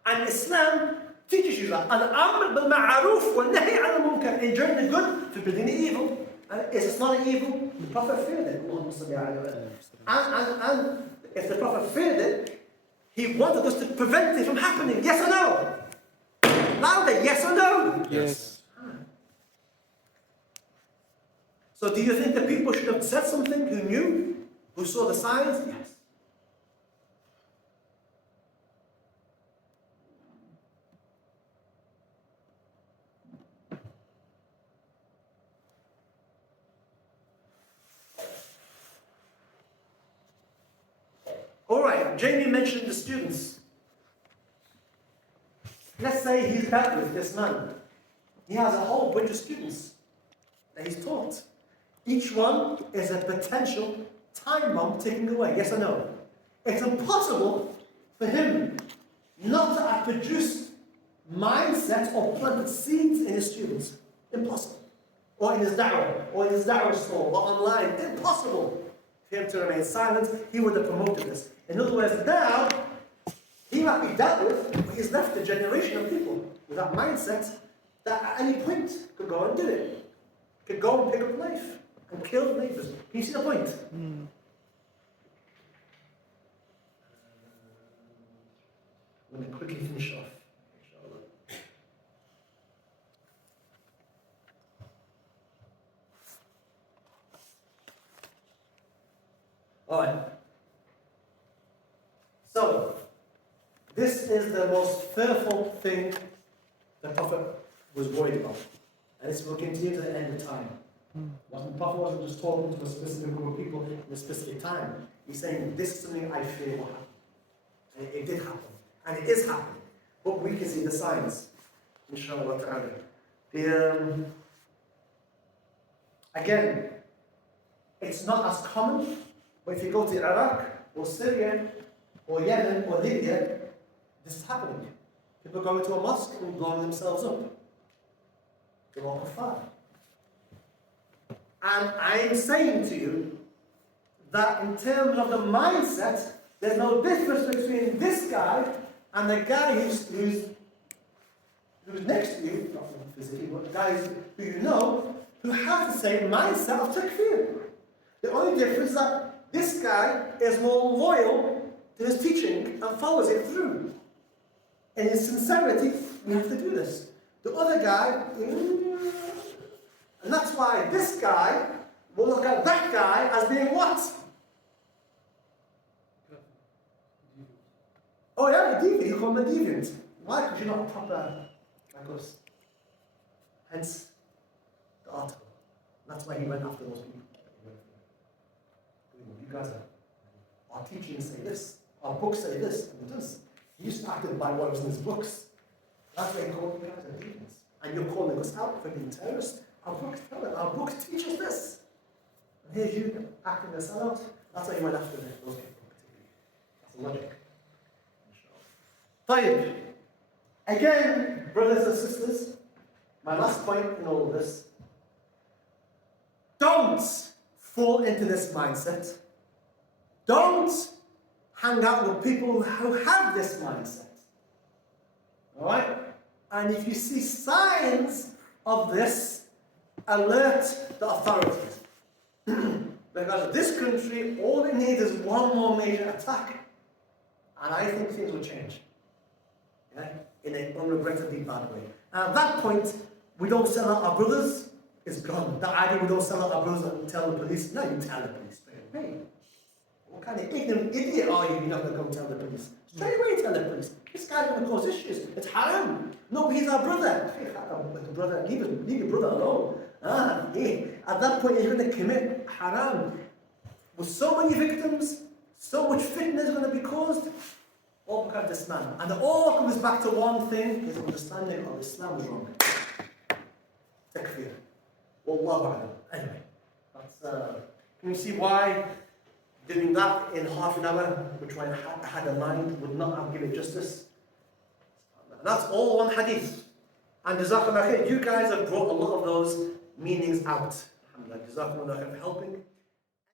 And Islam teaches you that. Al-amr bil-ma'aruf wal-nahi al-munkar. Enjoying the good, forbidding the evil. And is it not an evil? The Prophet feared it. And if the Prophet feared it, he wanted us to prevent it from happening. Yes or no? Louder, yes or no? Yes. So do you think the people should have said something who knew? Who saw the signs? Yes. Alright, Jamie mentioned the students. Let's say he's met with this man. He has a whole bunch of students that he's taught. Each one is a potential time bomb ticking away, yes or no? It's impossible for him not to have produced mindsets or planted seeds in his students. Impossible. Or in his da'wah store, or online. Impossible for him to remain silent. He would have promoted this. In other words, now, he might be dealt with, but he's left a generation of people with that mindset that at any point could go and do it. Could go and pick up a knife and kill the neighbours. Can you see the point? I'm going to quickly finish off. Alright. So, this is the most fearful thing the Prophet was worried about. And this will continue to the end of time. The Prophet wasn't just talking to a specific group of people in a specific time. He's saying, this is something I fear will happen. And it did happen. And it is happening. But we can see the signs. Inshallah ta'ala. Again, it's not as common, but if you go to Iraq, or Syria, or Yemen, or Libya, this is happening. People go into a mosque and blowing themselves up. They're all kuffar. And I'm saying to you that in terms of the mindset, there's no difference between this guy and the guy who's next to you, not physically, but guys who you know, who have the same mindset of takfir. The only difference is that this guy is more loyal to his teaching and follows it through. In his sincerity, we have to do this. The other guy, and that's why this guy will look at that guy as being what? Oh yeah, a deviant. You call him a deviant. Why? Because you're not proper like us. Hence, the article. That's why he went after those people. You guys are, our teachings say this, our books say this, and it does. You started by what was in his books. That's why he called you guys deviants. And you're calling us out for being terrorists. Our books tell it. Our books teach us this. And here's you acting this out. That's why he went after those people. That's the logic. Tayyib. Again, brothers and sisters, my last point in all of this. Don't fall into this mindset. Don't hang out with people who have this mindset. Alright? And if you see signs of this, alert the authorities. Because this country, all it needs is one more major attack. And I think things will change. Yeah? In an unregrettably bad way. And at that point, we don't sell out our brothers, it's gone. That idea we don't sell out our brothers and tell the police, no, you tell the police straight. Hey, what kind of ignorant idiot are you? You're not going to go tell the police. Straight away tell the police. This guy's going to cause issues. It's haram. No, he's our brother. Hey, brother, leave your brother alone. At that point, you're going to commit haram. With so many victims, so much fitna is going to be caused, all because of this man. And it all comes back to one thing, his understanding of Islam is wrong. Takfir. Wallahu a'lam. Anyway, that's, can you see why doing that in half an hour, which I had in mind, would not have given justice? And that's all one hadith. And Jazakallah khair, you guys have brought a lot of those meanings out. Alhamdulillah, Jazakallah khair for helping.